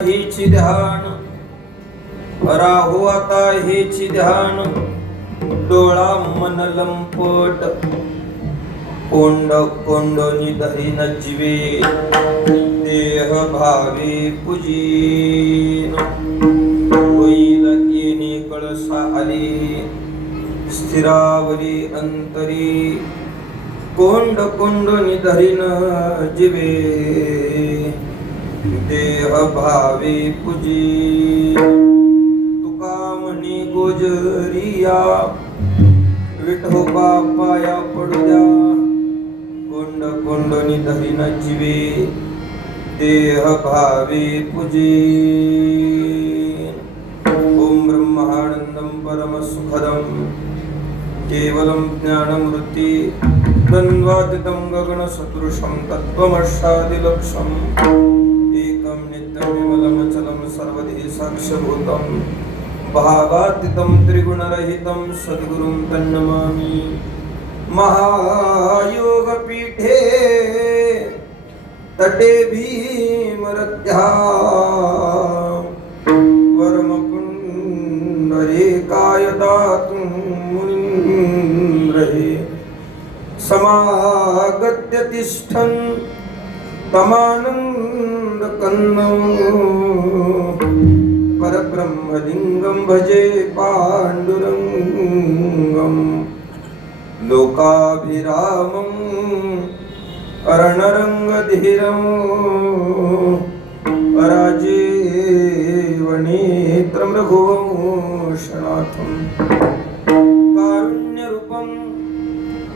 हेची ध्यान राहू आता हेची ध्यान डोळा मन लंपट कोंड कोंडोनी धरी न जीवे देह भावे पूजीन होईल येणे कळसा आली स्थिरावली अंतरी कोंड कोंडोनी धरी न जीवे देह भावे पूजी तुका म्हणे गोजरिया विठोबा पाया पडू द्या कोंड कोंडोनी धरी न जीवे देह भावे पूजी ओम ब्रह्मानंदं परम सुखदं केवलं ज्ञानमूर्ति द्वन्द्वातीतं गगन सदृशं तत्त्वमर्षादिलक्षम् एकं नित्यं विमलमचलं सर्वधि साक्ष्यभूतं भावातीतं त्रिगुणरहितं सद्गुरुं तन्नमामि महायोगपीठे तटे भीमरद्या वरमपुण्डरीकाय दातुं मुनिं रहे समागत्य तिष्ठन् तमानन्दकन्नं परब्रह्मलिङ्गं भजे पाण्डुरङ्गं लोकाभिरामं अरणरङ्गधीरं राजीवनेत्रं रघुवंशनाथं कारुण्यरूपं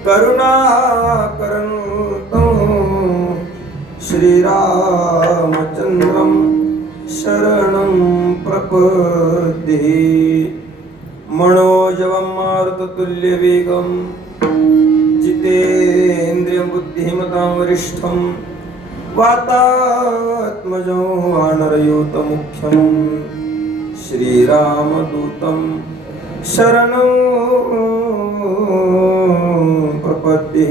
करुणाकरन्तं श्रीरामचन्द्रं शरणं प्रपद्ये मनोजवं मारुततुल्यवेगं जितेन्द्रियं बुद्धिमतां वरिष्ठं वातात्मजं वानरयूतमुख्यं श्रीरामदूतं शरणं प्रपद्ये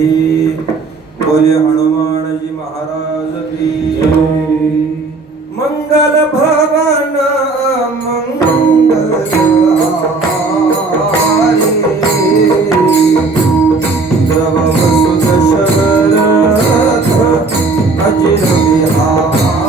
बोले हनुमान जी महाराज की मंगल भवन मंगलहारी द्रवसुत शरथ अजिर बिहारी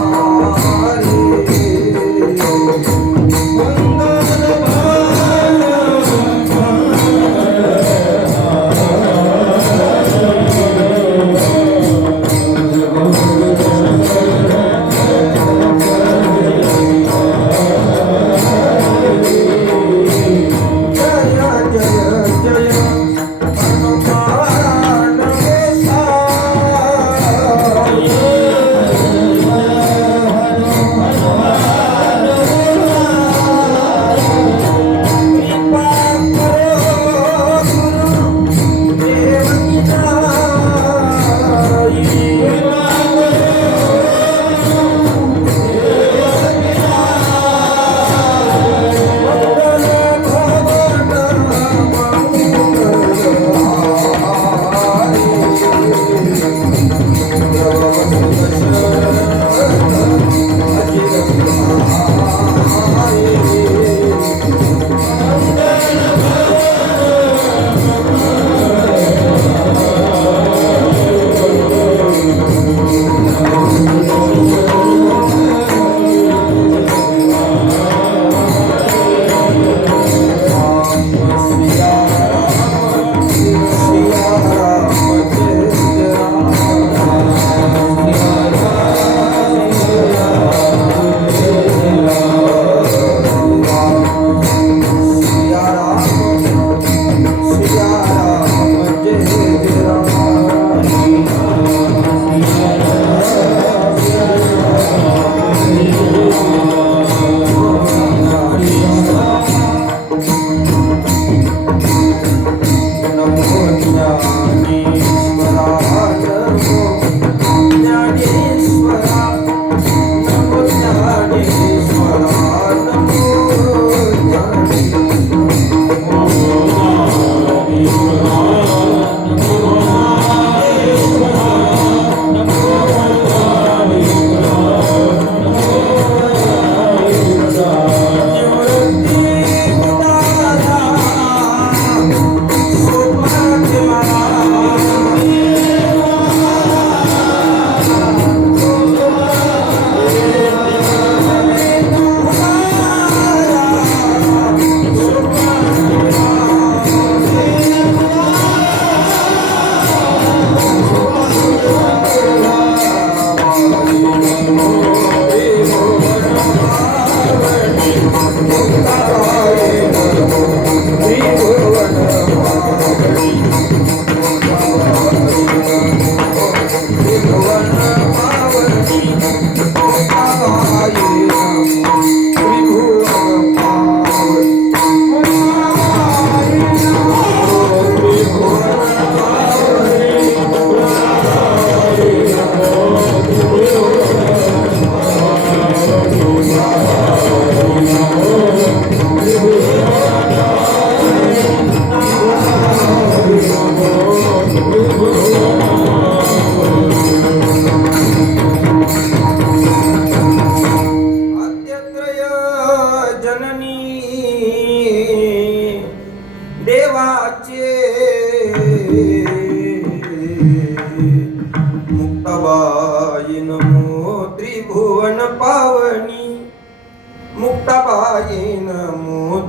मुक्ताबाईन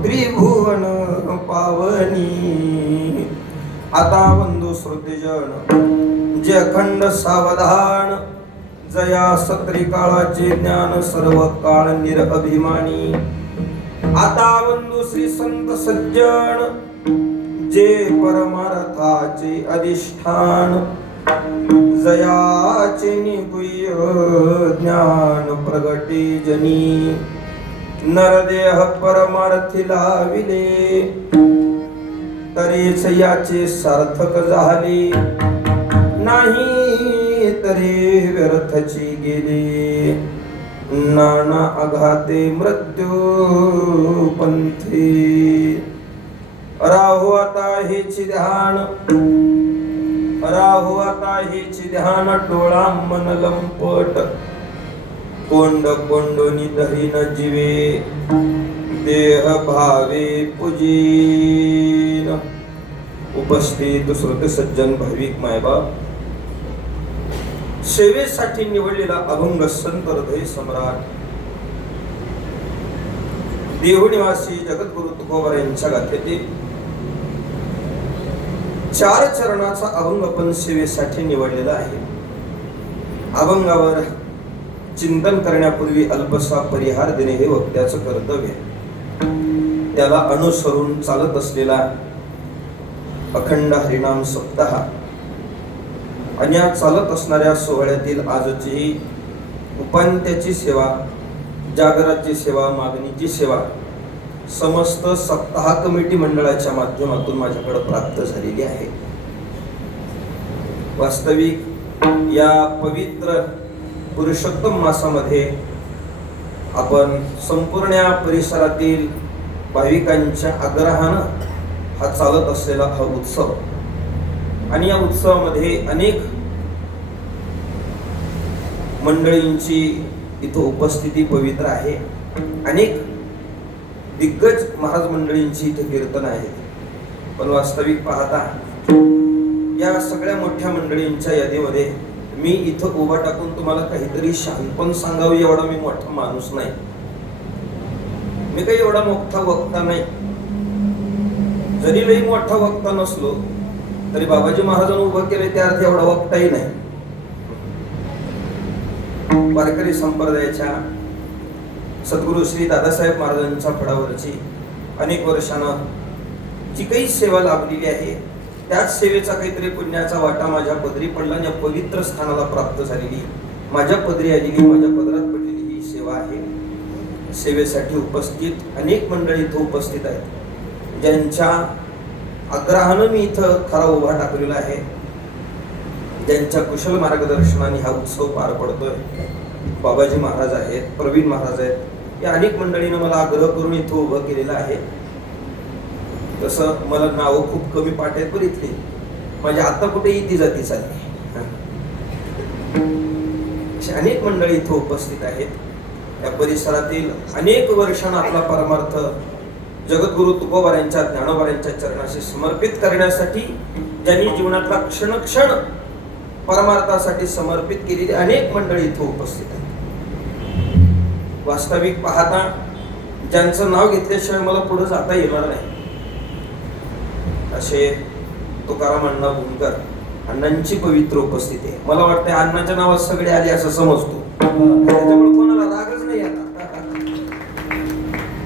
त्रिभुवन पावनी. आता बंधू श्रुतिजन जे अखंड सावधान, जया सत्री काळाचे ज्ञान सर्व काळ निरअभिमानी. आता बंधू श्री संत सज्जन जे परमार्थाचे अधिष्ठान, जयाचे निगुह्य ज्ञान प्रगटे जनी. नरदेह परमार्थी लाविले, तरीच याचे सार्थक झाले. नाही तरी व्यर्थची गेले, नाना आघाते मृत्यू पंथी. राहू आता हेच ध्यान, राहू आता हेच ध्यान, डोळा मन लंपट. कोंड कोंडोनी दहीन जीवे, देह भावे पूजीन. उपस्थित श्रोते सज्जन भाविक मायबाप, सेवेसाठी निवडलेला अभंग संत हृदय सम्राट देहू निवासी जगद्गुरु तुकोबार यांच्या गाथेतील 4 चरणाचा अभंग आपण सेवेसाठी निवडलेला आहे. अभंगावर चिंतन करण्यापूर्वी अल्पसा परिहार देणे हे वक्त्याचं कर्तव्य. त्याला अनुसरून चालत असलेला अखंड हरिनाम सप्ताह आणि या चालत असणाऱ्या सोहळ्यातील आजची उपांत्याची सेवा, जागराची सेवा, मागणीची सेवा समस्त सप्ताह कमिटी मंडळाच्या माध्यमातून माझ्याकडे प्राप्त झालेली आहे. वास्तविक या पवित्र पुरुषोत्तम मासामध्ये आपण संपूर्ण या परिसरातील भाविकांच्या आग्रहानं हा चालत असलेला हा उत्सव, आणि या उत्सवामध्ये अनेक मंडळींची इथं उपस्थिती पवित्र आहे. अनेक दिग्गज महाराज मंडळींची इथे कीर्तन आहे. पण वास्तविक पाहता या सगळ्या मोठ्या मंडळींच्या यादीमध्ये मी इथं उभा टाकून तुम्हाला काहीतरी शहाणपण सांगावं एवढा मी मोठा माणूस नाही. मी काही एवढा मोठा वक्ता नाही. जरी लई मोठा वक्ता नसलो तरी बाबाजी महाराजांनी उभं केले त्या अर्थी एवढा वक्ताही नाही. वारकरी संप्रदायाच्या सद्गुरु श्री दादासाहेब महाराजांच्या फडावरची अनेक वर्षानं जी काही सेवा लाभलेली आहे, त्याच सेवेचा काहीतरी पुण्याचा वाटा माझ्या पदरी पडला आणि पवित्र स्थानाला प्राप्त झालेली, माझ्या पदरी आलेली, माझ्या पदरात पडलेली ही सेवा आहे. सेवेसाठी उपस्थित अनेक मंडळी इथं उपस्थित आहेत, ज्यांच्या आग्रहानं मी इथं खरा उभा टाकलेला आहे, ज्यांच्या कुशल मार्गदर्शनाने हा उत्सव पार पडतोय. बाबाजी महाराज आहेत, प्रवीण महाराज आहेत, या अनेक मंडळीनं मला आग्रह करून इथं उभं केलेलं आहे. तसं मला नावं खूप कमी पाठ आहेत पण इथली, म्हणजे आता कुठेही ती जाती चालली. अनेक मंडळी इथं उपस्थित आहेत. या परिसरातील अनेक वर्षांना आपला परमार्थ जगद्गुरु तुकोबार यांच्या, ज्ञानोबार यांच्या चरणाशी समर्पित करण्यासाठी, ज्यांनी जीवनातला क्षण परमार्थासाठी समर्पित केलेली अनेक मंडळी इथं उपस्थित आहेत. वास्तविक पाहता ज्यांचं नाव घेतल्याशिवाय मला पुढे जाता येणार नाही असे तुकाराम अण्णा भूमकर अण्णांची पवित्र उपस्थिती आहे. मला वाटतं अण्णाच्या नावात सगळे आले असं समजतो, त्याच्यामुळे कोणाला रागच नाही आता.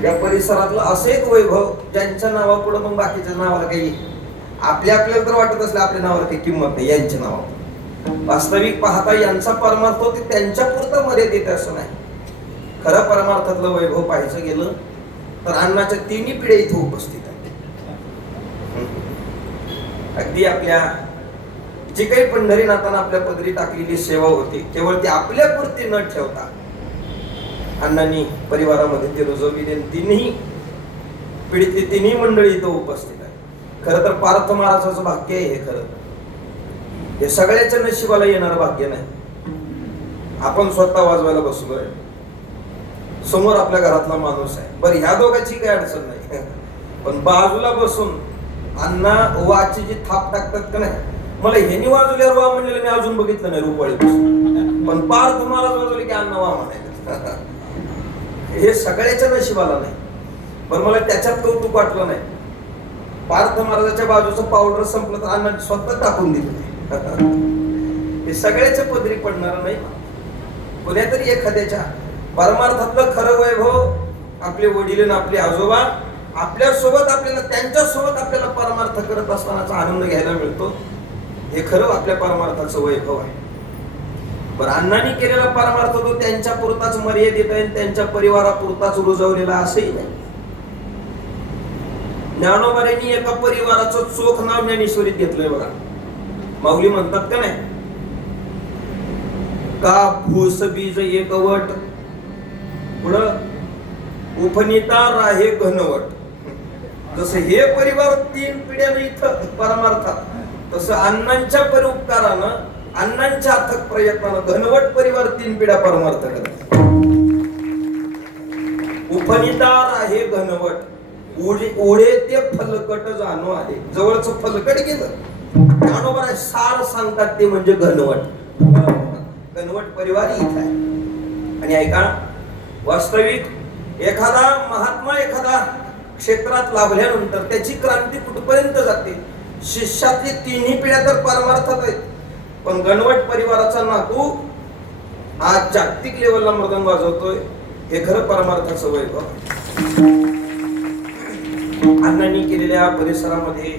या परिसरातलं असं एक वैभव ज्यांच्या नावापुढे मग बाकीच्या नावाला काही आपल्याला तर वाटत असलं आपल्या नावाला काही किंमत नाही, यांच्या नावावर. वास्तविक पाहता यांचा परमार्थ ते त्यांच्या पुरतं मर्यादित असं नाही. खरं परमार्थातलं वैभव पाहायचं गेलं तर अण्णाच्या 3 पिढ्या इथे उपस्थित आहेत. अगदी आपल्या जी काही पंढरीनाथानं आपल्या पदरी टाकलेली सेवा होती, केवळ ती आपल्या पुरती न ठेवता अण्णांनी परिवारामध्ये ती रुजवलेली. 3ही पिढीतली 3ही मंडळी इथं उपस्थित आहे. खरं तर पार्थ महाराजाचं भाग्य आहे हे. खरं हे सगळ्याच्या नशिबाला येणारं भाग्य नाही. आपण स्वतः वाजवायला बसलोय, समोर आपल्या घरातला माणूस आहे, बरं ह्या दोघांची काही अडचण नाही, पण बाजूला बसून अण्णा वाची जी थाप टाकतात का नाही, मला ह्यानी वाजवल्यावर वा म्हणलेलं मी अजून बघितलं नाही रूपवाळी बसून, पण पार्थ महाराज वाजवले की अण्णा वा म्हणायचं. हे सगळ्याच्या नशिबाला नाही. पण मला त्याच्यात कौतुक वाटलं नाही. पार्थ महाराजाच्या बाजूचं पावडर संपलं तर अण्णांनी स्वतः टाकून दिलं. हे सगळ्याच्या पदरी पडणार नाही. कोण्यातरी एखाद्याच्या परमार्थातलं खरं वैभव आपले वडील आणि आपले आजोबा आपल्या सोबत आपल्याला त्यांच्या सोबत आपल्याला परमार्थ करत असतानाचा आनंद घ्यायला मिळतो. हे खरं आपल्या परमार्थाचं वैभव आहे. बरं, अण्णांनी केलेला परमार्थ तो त्यांच्या पुरताच मर्यादित आहे, त्यांच्या परिवारापुरताच रुजवलेला असंही नाही. ज्ञानोबांनी एका परिवाराचं चोख नाव ज्ञानेश्वरीत घेतलंय बघा. माऊली म्हणतात का नाही, का भूस बीज एकवट पुढं उपनीता राहे घनवट. जसं हे परिवार 3 पिढ्यानं इथं परमार्थात, तसं अण्णांच्या परोपकारानं अण्णांच्या अथक प्रयत्नानं घनवट परिवार 3 पिढ्या परमार्थ करत. उपनीता राहे घनवट ओढे ते फलकट जाणो आले. जवळचं फलकट गेलं, ज्ञानोबा सार सांगतात ते म्हणजे घनवट. घनवट परिवार इथं आहे. आणि ऐका, वास्तविक एखादा महात्मा एखादा क्षेत्रात लाभल्यानंतर त्याची क्रांती कुठपर्यंत जाते. शिष्यातली 3ही पिढ्या तर परमार्थात आहेत, पण गणवट परिवाराचा नातू आज जागतिक लेवलला मृदंग वाजवतोय. हे खरं परमार्थाचं वैभव. अण्णांनी केलेल्या परिसरामध्ये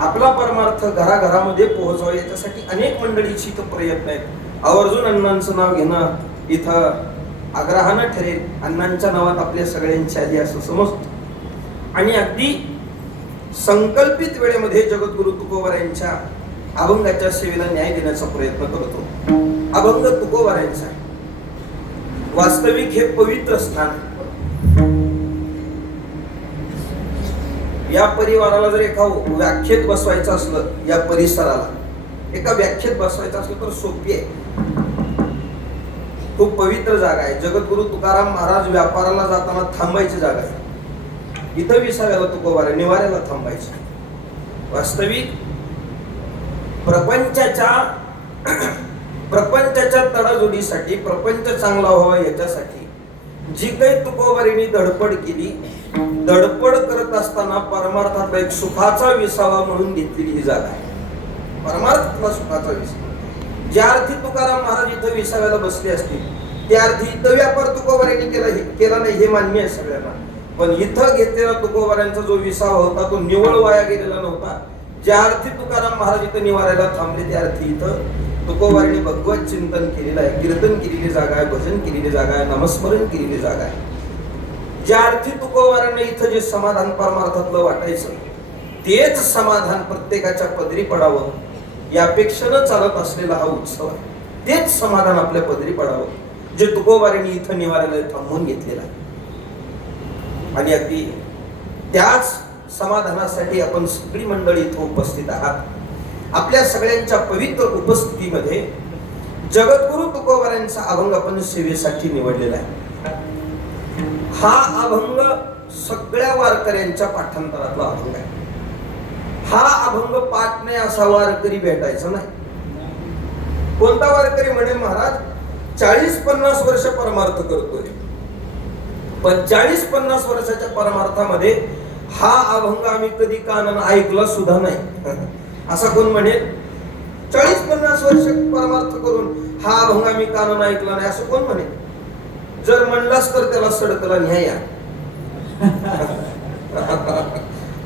आपला परमार्थ घराघरामध्ये पोहोचावा याच्यासाठी अनेक मंडळीची इथं प्रयत्न आहेत. आवर्जून अण्णांचं नाव घेणं इथं आग्रहानं ठरेल. अण्णांच्या नावात आपल्या सगळ्यांची आली असं समजतो. आणि अगदी संकल्पित वेळेमध्ये जगद्गुरु तुकोबारायांच्या अभंगाच्या सेवेला न्याय देण्याचा प्रयत्न करतो. अभंग तुकोबारायांचा आहे. वास्तविक हे पवित्र स्थान. या परिवाराला जर एका व्याख्येत बसवायचं असलं, या परिसराला एका व्याख्येत बसवायचं असलं तर सोपी आहे. खूप पवित्र जागा आहे. जगद्गुरु तुकाराम महाराज व्यापाराला जाताना थांबायची जागा आहे. इथं विसाव्याला तुकोबारा निवाऱ्याला थांबायचे. वास्तविक प्रपंचाच्या तडाजोडीसाठी, प्रपंच चांगला व्हावा याच्यासाठी जी काही तुकोबारीने धडपड केली, धडपड करत असताना परमार्थातला एक सुखाचा विसावा म्हणून घेतलेली ही जागा आहे. परमार्थातला सुखाचा विसावा. ज्या अर्थी तुकाराम महाराज इथं विसाव्याला बसले असतील, त्या अर्थी इथं व्यापार तुकोबारीने केला नाही हे मान्य आहे सगळ्यांना. पण इथं घेतलेला तुकोबाऱ्यांचा जो विसावा होता तो निवळ वाया गेलेला नव्हता. ज्या अर्थी तुकाराम महाराज इथं निवारायला थांबले, त्या अर्थी इथं तुकोबारीने भगवत चिंतन केलेलं आहे. कीर्तन केलेली जागा आहे, भजन केलेली जागा आहे, नामस्मरण केलेली जागा आहे. ज्या अर्थी तुकोबारांना इथं जे समाधान परमार्थातलं वाटायचं, तेच समाधान प्रत्येकाच्या पदरी पडावं या अपेक्षेनं चालत असलेला हा उत्सव आहे. तेच समाधान आपल्या पदरी पडावं जे तुकोबारांनी इथं निवारायला थांबवून घेतलेलं आहे. आणि अगदी त्याच समाधानासाठी आपण सगळी मंडळी इथं उपस्थित आहात. आपल्या सगळ्यांच्या पवित्र उपस्थितीमध्ये जगद्गुरु तुकोबारांचा अभंग आपण सेवेसाठी निवडलेला आहे. हा अभंग सगळ्या वारकऱ्यांच्या पाठांतरातला अभंग आहे. हा अभंग पाठ नाही असा वारकरी भेटायचा नाही. कोणता वारकरी म्हणेल महाराज 40-50 वर्ष परमार्थ करतोय, पण 40-50 वर्षाच्या परमार्थामध्ये हा अभंग आम्ही कधी कानानं ऐकला सुद्धा नाही असा कोण म्हणेल? 40-50 वर्ष परमार्थ करून हा अभंग आम्ही कानानं ऐकला नाही असं कोण म्हणेल? जर म्हणलास तर त्याला सडकला न्याया.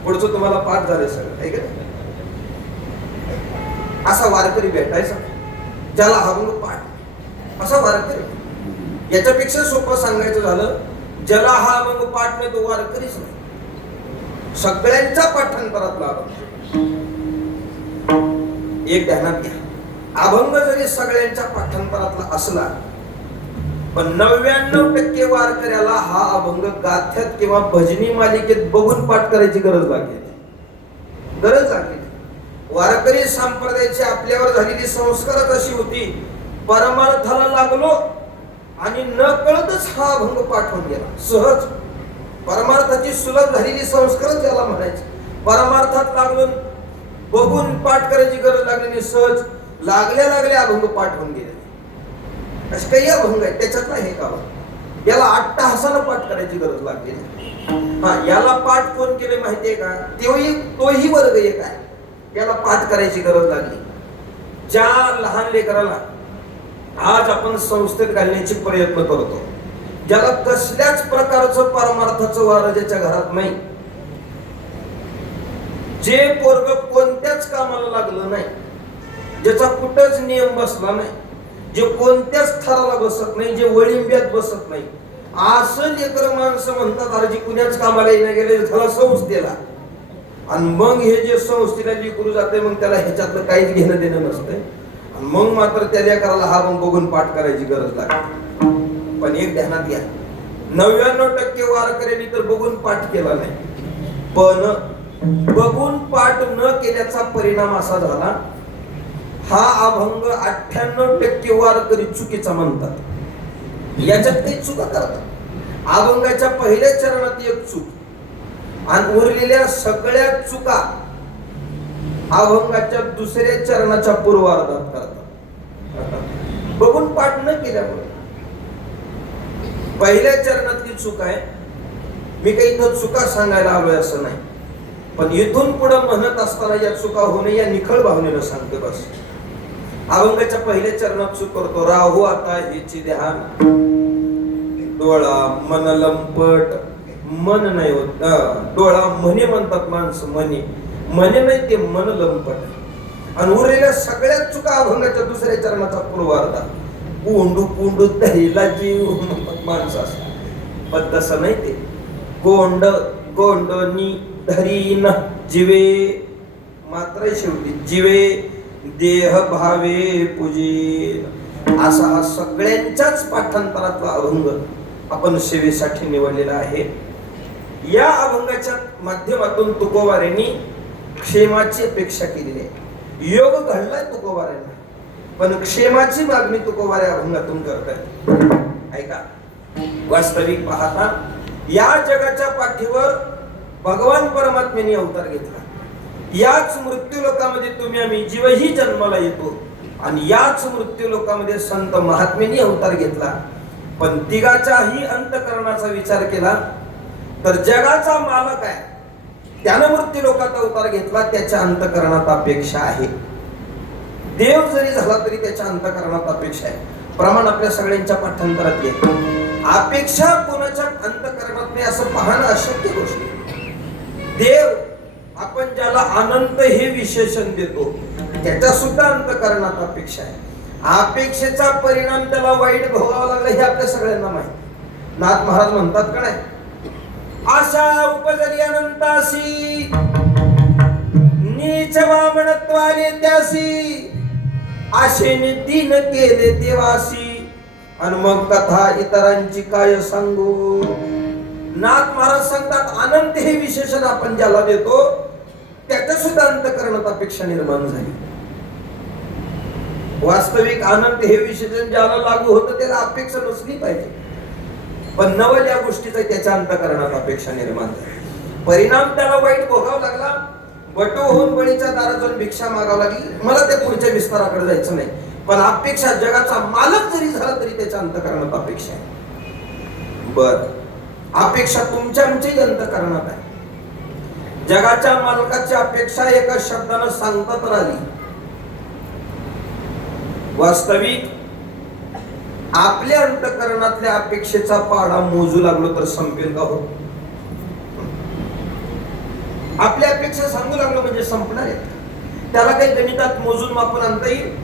पुढचं तुम्हाला पाठ झालं सगळं आहे का? असा वारकरी भेटायचा ज्याला हा अभंग पाठ, असा वारकरी. याच्यापेक्षा सोपं सांगायचं झालं, ज्याला हा अभंग पाठ नाही तो वारकरीच नाही. सगळ्यांच्या पाठांतरातला अभंग. एक ध्यानात घ्या, अभंग जरी सगळ्यांच्या पाठांतरातला असला पण 99% वारकऱ्याला हा अभंग गाथ्यात किंवा भजनी मालिकेत बघून पाठ करायची गरज लागली. वारकरी संप्रदायाची आपल्यावर झालेली संस्कारच अशी होती, परमार्थाला लागलो आणि न कळतच हा अभंग पाठ होऊन गेला. सहज परमार्थाची सुलभ झालेली संस्कारच याला म्हणायचे. परमार्थात लागलो बघून पाठ करायची गरज लागली नाही, सहज लागल्या अभंग पाठ होऊन गेले. असे काही अभंग आहेत, त्याच्यातला हे का याला अट्टहासानं पाठ करायची गरज लागली नाही. हा, याला पाठ कोण केले माहितीये का? तोही वर्ग एक आहे, याला पाठ करायची गरज लागली. ज्या लहान लेकराला आज आपण संस्थेत घालण्याची प्रयत्न करतो, ज्याला कसल्याच प्रकारचं परमार्थाचं वार ज्याच्या घरात नाही, जे पोरग कोणत्याच कामाला लागलं नाही, ज्याचा कुठंच नियम बसला नाही, जे कोणत्याच थराला बसत नाही, जे वळिंब्यात बसत नाही, असं लेकर माणसं म्हणतात अरे कुण्याच कामाला येण्या गेले झाला संस्थेला. आणि मग हे जे संस्थेला लिकरू जाते मग त्याला ह्याच्यातलं काहीच घेणं देणं नसतंय. मग मात्र त्या लेकराला हा मग बघून पाठ करायची गरज लागते. पण एक ध्यानात घ्या, 99% वारकऱ्यांनी तर बघून पाठ केला नाही, पण बघून पाठ न केल्याचा परिणाम असा झाला, हा अभंग 98% वारकरी चुकीचा म्हणतात. याच्यात काही चुका करतात. अभंगाच्या पहिल्या चरणात एक चूक आणि उरलेल्या सगळ्या चुका अभंगाच्या दुसऱ्या चरणाच्या पूर्वार्धात करतात, बघून पाठ न केल्यामुळे. पहिल्या चरणातली चूक आहे. मी काही इथं चुका सांगायला आलोय असं नाही, पण इथून पुढे म्हणत असताना या चुका होणे या निखळ भावनेनं सांगते बस. अभंगाच्या पहिल्या चरणात चूक करतो, राहू आता हेची ध्यान, डोळा मन लंपट, मन नाही होत, डोळा म्हणे म्हणतात माणसं, म्हणे नाही ते मन लंपट. आणि उरलेल्या सगळ्या चुका अभंगाच्या दुसऱ्या चरणाचा पूर्वार्धा, कोंडू कोंडू दहीला जीव म्हणतात माणसं असतात, पण तसं नाही. ते कोंडनी धरीन जीवे, मात्र शेवटी जीवे देह भावे पूजे. असा हा सगळ्यांच्याच पाठांतरातला अभंग आपण सेवेसाठी निवडलेला आहे. या अभंगाच्या माध्यमातून तुकोबाऱ्यांनी क्षेमाची अपेक्षा केलेली आहे. योग घडलाय तुकोबाऱ्यांना, पण क्षेमाची मागणी तुकोबारे अभंगातून करतायत. ऐका, वास्तविक पाहता या जगाच्या पाठीवर भगवान परमात्म्याने अवतार घेतला. याच मृत्यू लोकामध्ये तुम्ही आम्ही जीवही जन्माला येतो, आणि याच मृत्यू लोकामध्ये संत महात्म्यांनी अवतार घेतला. पण तिघाच्याही अंतकरणाचा विचार केला तर जगाचा मालक आहे, त्यानं मृत्यू लोकात अवतार घेतला, त्याच्या अंतकरणात अपेक्षा आहे. देव जरी झाला तरी त्याच्या अंतकरणात अपेक्षा आहे. प्रमाण आपल्या सगळ्यांच्या पाठांतरात येतो. अपेक्षा कोणाच्या अंतकरणात नाही असं पाहणं अशक्य गोष्ट आहे. देव आपण ज्याला अनंत हे विशेषण देतो त्याच्या सुद्धा अंतकरणात अपेक्षा आहे. अपेक्षेचा परिणाम त्याला वाईट भोगावा लागला हे आपल्या सगळ्यांना माहिती. नाथ महाराज म्हणतात का नाही, आशा उपजली अनंतासी, नीच वामनत्वाने त्यासी, आशेने दीन केले देवासी, आणि मग कथा इतरांची काय सांगू. नाथ महाराज सांगतात अनंत हे विशेषण आपण ज्याला देतो त्याच्या सुद्धा अंतकरणात अपेक्षा निर्माण झाली. वास्तविक अनंत हे विशेषण ज्याला लागू होतं त्याला अपेक्षा नसली पाहिजे, पण नवल्या गोष्टीचा त्याच्या अंतकरणात अपेक्षा निर्माण झाली. परिणाम त्याला वाईट भोगावा लागला. बटू होऊन बळीच्या दारात जाऊन भिक्षा मागावं लागली. मला त्या पुढच्या विस्ताराकडे जायचं नाही, पण अपेक्षा जगाचा मालक जरी झाला तरी त्याच्या अंतकरणात अपेक्षा आहे. बर, अपेक्षा तुमच्या आमच्याही अंतकरणात आहे. जगाच्या मालकाची अपेक्षा एका शब्दानं सांगता तर आली. वास्तविक आपल्या अंतकरणातल्या अपेक्षेचा पाडा मोजू लागलो तर संपेल का हो? आपल्या अपेक्षा सांगू लागलो म्हणजे संपणार आहे? त्याला काही गणितात मोजून मापून आणता येईल?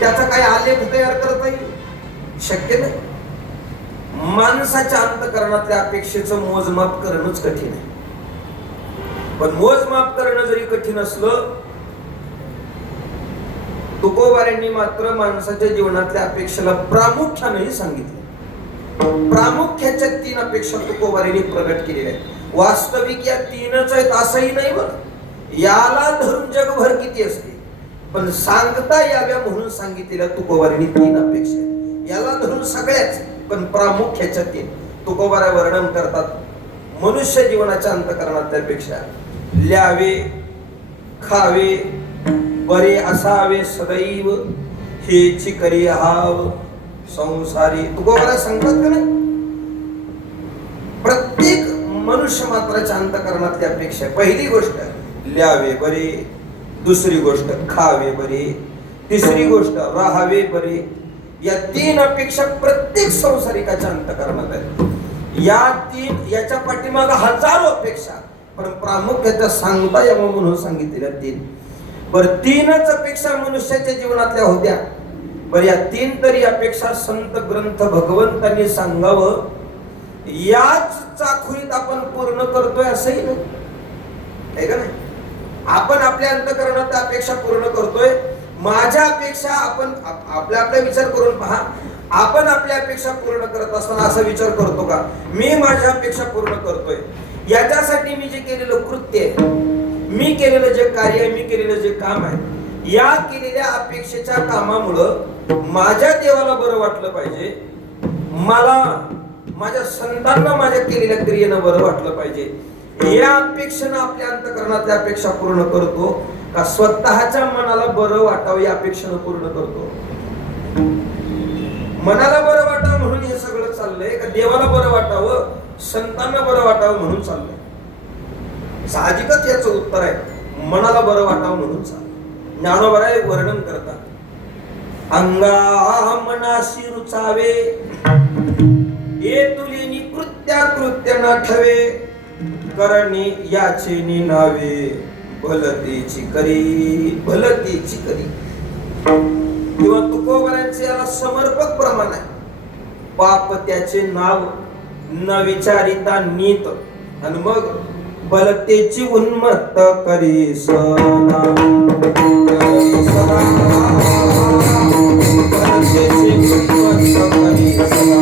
त्याचा काही आलेख तयार करता येईल? शक्य नाही. माणसाच्या अंतकरणातल्या अपेक्षेचं मोजमाप करणंच कठीण आहे. पण मोजमाप करणं जरी कठीण असलं, तुकोबाऱ्यांनी मात्र माणसाच्या जीवनातल्या अपेक्षेला प्रामुख्यानेही सांगितलं. प्रामुख्याच्या 3 अपेक्षा तुकोबाऱ्यांनी प्रगट केलेल्या आहेत. वास्तविक या 3च आहेत असंही नाही बघ. याला धरून जगभर किती असते, पण सांगता याव्या म्हणून सांगितलेल्या तुकोबाऱ्यांनी 3 अपेक्षा आहेत. याला धरून सगळ्याच, पण प्रामुख्याच्या 3 तुकोबारा वर्णन करतात. मनुष्य जीवनाच्या अंतकरणातल्या अपेक्षा, ल्यावे, खावे, बरे असावे सदैव, हेची करी हाव, संसारी तुकोबरा सांगतात का नाही? प्रत्येक मनुष्य मात्राच्या अंतःकरणातली अपेक्षा. पहिली गोष्ट ल्यावे बरे, दुसरी गोष्ट खावे बरे, तिसरी गोष्ट राहावे बरे. या तीन अपेक्षा प्रत्येक संसारिकाच्या अंतःकरणात आहेत. याच्या पाठीमागे हजारो अपेक्षा, पण प्रामुख्याच्या सांगता यावं म्हणून सांगितलेल्या तीन. बरं, तीनच अपेक्षा मनुष्याच्या जीवनातल्या होत्या. बरं, या तीन तरी अपेक्षा संत ग्रंथ भगवंतांनी सांगावं याच चाखुरीत आपण पूर्ण करतोय असंही नाही, आहे का नाही? आपण आपल्या अंतःकरणात अपेक्षा पूर्ण करतोय. माझ्या अपेक्षा आपण आपला विचार करून पहा. आपण आपल्या अपेक्षा पूर्ण करत असताना असा विचार करतो का मी माझ्या अपेक्षा पूर्ण करतोय? याच्यासाठी मी जे केलेलं कृत्य आहे, मी केलेलं जे कार्य आहे, मी केलेलं जे काम आहे, या केलेल्या अपेक्षेच्या कामामुळं माझ्या देवाला बरं वाटलं पाहिजे, मला माझ्या संतांना माझ्या केलेल्या क्रियेनं बरं वाटलं पाहिजे. या अपेक्षेनं आपल्या अंतःकरणातल्या अपेक्षा पूर्ण करतो का स्वतःच्या मनाला बरं वाटावं या अपेक्षेनं पूर्ण करतो? मनाला बरं वाटावं म्हणून हे सगळं चाललंय का देवाला बरं वाटावं, संतांना बरं वाटावं म्हणून चाललंय? साहजिकच याचं उत्तर आहे मनाला बरं वाटावं म्हणून चाललंय. ज्ञानोबा एक वर्णन करतात, अंगा मनाशी रुचावे ये तुलेनी कृत्या न ठवे, करणे याचे नावे भलतेची करी. किंवा तुकोबरांचे याला समर्पक प्रमाण आहे. पाप त्याचे नाव न विचारिता नीत, आणि मग भलतेची उन्मत्त करी सदा. भलतेची उन्मत्त करी सदा.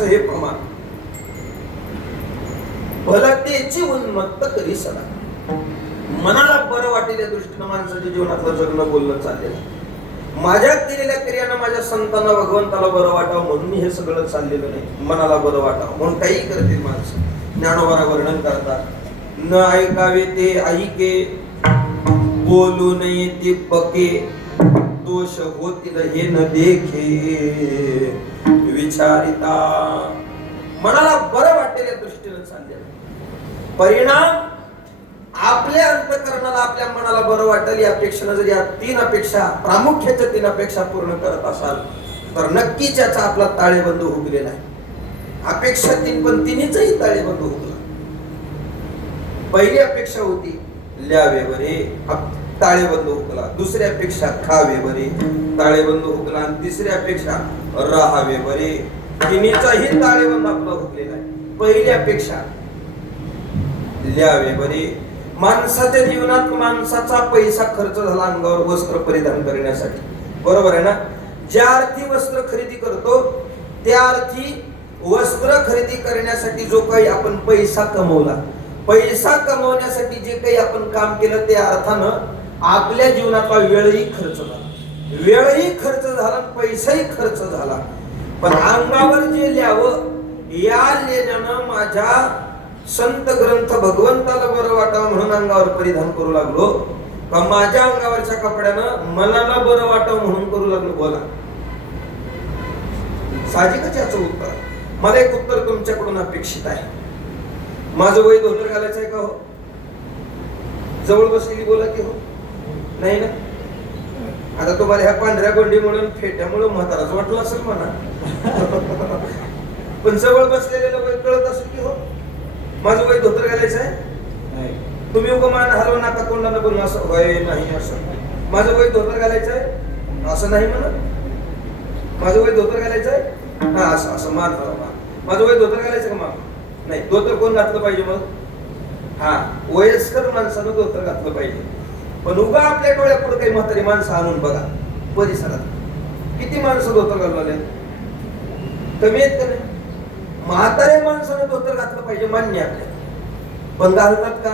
हे प्रमाण भलतेची उन्मत्त करी सदा. मनाला बरं वाटेल या दृष्टीनं माणसाच्या जीवनातलं जगणं बोलणं चाललेलं. माझ्या केलेल्या क्रियानं माझ्या संतांना भगवंताला बरं वाटावं म्हणून हे सगळं चाललेलं नाही. मनाला बरं वाटावं म्हणून काही करतील माणसं. ज्ञानोबा वर्णन करतात, न ऐकावे ते ऐके, बोलू नये ते बके, दोष होतील हे न देखे विचारिता. मनाला बरं वाटेल या दृष्टीनं चाललेलं. परिणाम आपल्या अंतःकरणाला आपल्या मनाला बरं वाटेल या अपेक्षेनं जर या तीन अपेक्षा, प्रामुख्याच्या तीन अपेक्षा पूर्ण करत असाल तर नक्कीच याचा आपला ताळेबंद हुकलेला आहे. अपेक्षा तीन, पण तिन्हीचाही ताळेबंद हुकला. पहिली अपेक्षा होती ल्यावे बरे, ताळेबंद हुकला. दुसरी अपेक्षा खावे बरे, ताळेबंद हुकला. आणि तिसरी अपेक्षा राहावे बरे, तिन्हीचाही ताळेबंद आपला हुकलेला आहे. पहिली अपेक्षा ल्यावे बरे. माणसाच्या जीवनात माणसाचा पैसा खर्च झाला अंगावर वस्त्र परिधान करण्यासाठी, बरोबर आहे ना? ज्या अर्थी वस्त्र खरेदी करतो त्या अर्थी वस्त्र खरेदी करण्यासाठी जो काही आपण पैसा कमवला, पैसा कमवण्यासाठी जे काही आपण काम केलं त्या अर्थानं आपल्या जीवनातला वेळही खर्च झाला, वेळही खर्च झाला, पैसाही खर्च झाला. पण अंगावर जे ल्यावं या लेण्यानं माझ्या संत ग्रंथ भगवंताला बरं वाटावं म्हणून अंगावर परिधान करू लागलो का माझ्या अंगावरच्या कपड्यानं मनाला बरं वाटावं म्हणून करू लागलो? बोला. साहजिकच याचं उत्तर. मला एक उत्तर तुमच्याकडून अपेक्षित आहे. माझं वय धोतर घालायचं आहे का? हो. जवळ बसलेली बोला की हो. नाही ना? आता तुम्हाला ह्या पांढऱ्या गोंडी म्हणून फेट्यामुळे म्हाताराच वाटलं असेल म्हणा. पण जवळ बसलेल्या वय कळत असेल की हो माझं वय धोतर घालायचं आहे. तुम्ही उगा मान हलव नका, कोणाला बोलणं असं वय नाही, असं माझं वय धोतर घालायचं आहे असं नाही म्हणा. माझं वय धोतर घालायचं आहे, हा असं असं मान हलवा. माझं वय धोतर घालायचं का मामा? नाही. धोतर कोण घातलं पाहिजे मग? हा, वयस्कर माणसानं धोतर घातलं पाहिजे. पण उगा आपल्या डोळ्यापुढे काही म्हातारी माणसं आणून बघा परिसरात किती माणसं धोतर घालवले, कमी आहेत का नाही? म्हातारे माणसानं धोतर घातलं पाहिजे मान्य आपल्याला, पण घालतात का?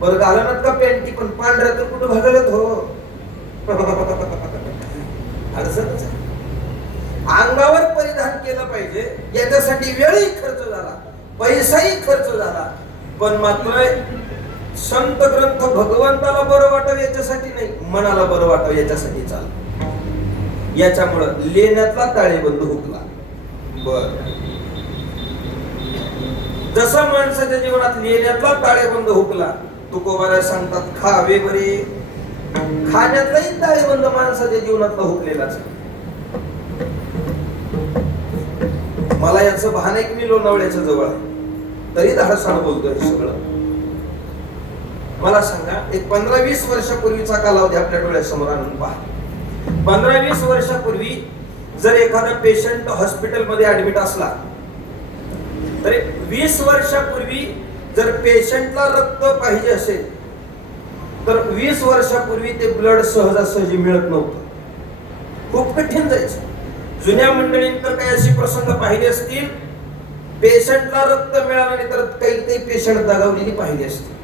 बरं घालणार का पॅन्टी, पण पांढऱ्या तर कुठं घालत हो. अडचणच आहे. अंगावर परिधान केलं पाहिजे, याच्यासाठी वेळही खर्च झाला, पैसाही खर्च झाला, पण मात्र संत ग्रंथ भगवंताला बरं वाटावं याच्यासाठी नाही, मनाला बरं वाटावं याच्यासाठी चाललं. याच्यामुळं लेण्यातला ताळेबंद हुकला. बर, जसं माणसाच्या जीवनात लेण्यातला ताळेबंद हुकला, तुकोबारा सांगतात खावे बरे, खाण्यातलाही ताळेबंद माणसाच्या जीवनातला हुकलेलाच. मला याचं भान आहे की मी लोणावळ्याच्या जवळ आहे, तरी धाडसानं बोलतोय हे सगळं. मला सांगा, एक 15-20 वर्षापूर्वीचा कालावधी आपल्या डोळ्यासमोर आणून पहा. 15-20 वर्षापूर्वी जर एखादा पेशंट हॉस्पिटलमध्ये ऍडमिट असला, तर 20 वर्षापूर्वी जर पेशंटला रक्त पाहिजे असेल तर 20 वर्षापूर्वी ते ब्लड सहजासहजी मिळत नव्हतं, खूप कठीण जायचं. जुन्या मंडळींनी तर काही अशी प्रसंग पाहिले असतील, पेशंटला रक्त मिळालं नाही तर काही पेशंट दगावलेली पाहिली असतील.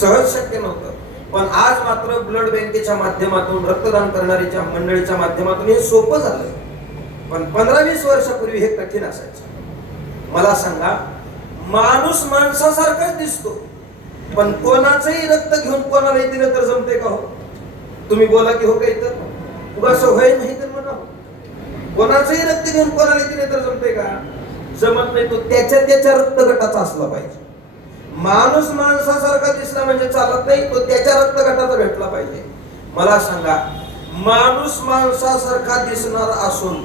सहज शक्य नव्हतं. पण आज मात्र ब्लड बँकेच्या माध्यमातून, रक्तदान करणाऱ्याच्या मंडळीच्या माध्यमातून हे सोपं झालं. पण 15-20 वर्षापूर्वी हे कठीण असायचं. मला सांगा, माणूस माणसासारखाच दिसतो, पण कोणाचंही रक्त घेऊन कोणालाही दिलं तर जमते का हो? तुम्ही बोला की हो काही तर उगाच होय नाही तर म्हणा. कोणाचंही रक्त घेऊन कोणाला दिले तर जमते का? जमत नाही. तो त्याच्या रक्त गटाचा असला पाहिजे. माणूस माणसासारखा दिसला म्हणजे चालत नाही, तो त्याच्या रक्त गटाचा भेटला पाहिजे. मला सांगा, माणूस माणसासारखा दिसणार असून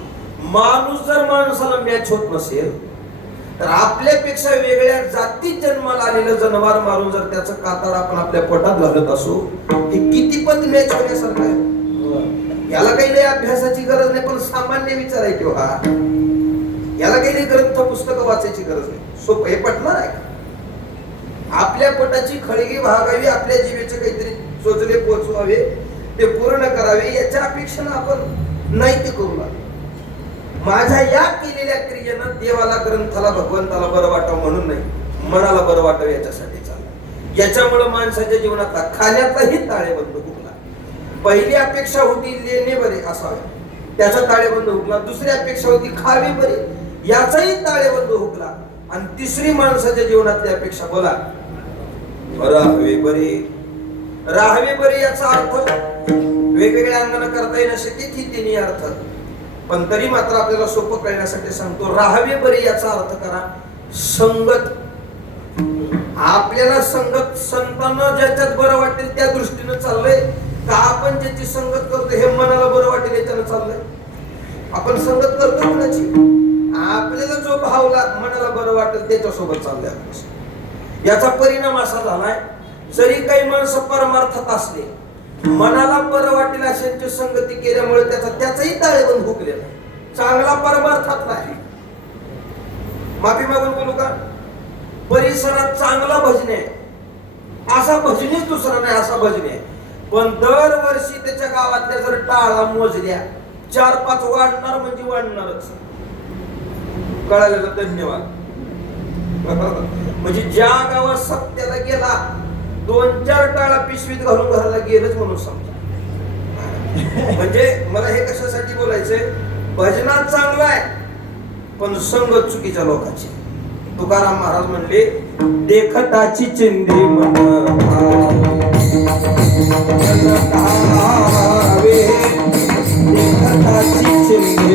माणूस जर माणसाला मॅच होत नसेल, तर आपल्यापेक्षा वेगळ्या जातीत जन्माला आलेलं जनावर मारून जर त्याचं कातड आपण आपल्या पोटात घालत असू, हे कितीपत मॅच होण्यासारखं आहे. याला काही नाही अभ्यासाची गरज नाही, पण सामान्य विचार आहे किंवा याला काही नाही ग्रंथ पुस्तकं वाचायची गरज नाही. सोपं हे पटणार आहे का? आपल्या पोटाची खळगी भागावी, आपल्या जीवेचे काहीतरी चोचले पोचवावे, ते पूर्ण करावे, याच्या अपेक्षेनं आपण नाही ते करू लागलो. माझ्या या केलेल्या क्रियेनं देवाला, ग्रंथाला, भगवंताला बरं वाटावं म्हणून नाही, मनाला बरं वाटावं याच्यासाठी चाललं. याच्यामुळे माणसाच्या जीवनातला खाण्याचाही ताळेबंद हुकला. पहिली अपेक्षा होती लेणे बरे असावे, त्याचा ताळेबंद हुकला. दुसरी अपेक्षा होती खावे बरे, याचाही ताळेबंद हुकला. आणि तिसरी माणसाच्या जीवनातली अपेक्षा, बोला, राहावे बरे. राहावे बरे याचा अर्थ वेगवेगळ्या अंगाने करता येणं शक्य की तिन्ही अर्थ, पण तरी मात्र आपल्याला सोपं कळण्यासाठी सांगतो. राहावे बरे याचा अर्थ करा संगत. आपल्याला संगत, संतांना ज्याच्यात बरं वाटेल त्या दृष्टीनं चाललंय का आपण ज्याची संगत करतो हे मनाला बरं वाटेल याच्यानं चाललंय? आपण संगत करतो कोणाची? आपल्याला जो भावला, मनाला बरं वाटेल त्याच्यासोबत चाललंय आपण. याचा परिणाम असा झालाय, जरी काही माणसं परमार्थात असले, मनाला बरं वाटेल अशांची संगती केल्यामुळे त्याचाही ताळेबंद हुकलेला. चांगला परमार्थातला आहे. माफी मागून बोलू का? परिसरात चांगला भजने आहे, असा भजनीच दुसरा नाही, असा भजने आहे. पण दरवर्षी त्याच्या गावातल्या जर टाळा मोजल्या, 4-5 वाढणार म्हणजे वाढणारच. कळालेलं? धन्यवाद. म्हणजे ज्या गावात सप्त्याला गेला, 2-4 टाळा पिशवीत घालून घराला गेलच म्हणून समजा. म्हणजे मला हे कशासाठी बोलायचंय, भजनात चांगला आहे पण संगत चुकीच्या लोकांची. तुकाराम महाराज म्हणले, देखताची चिंधी देखताची चिंधी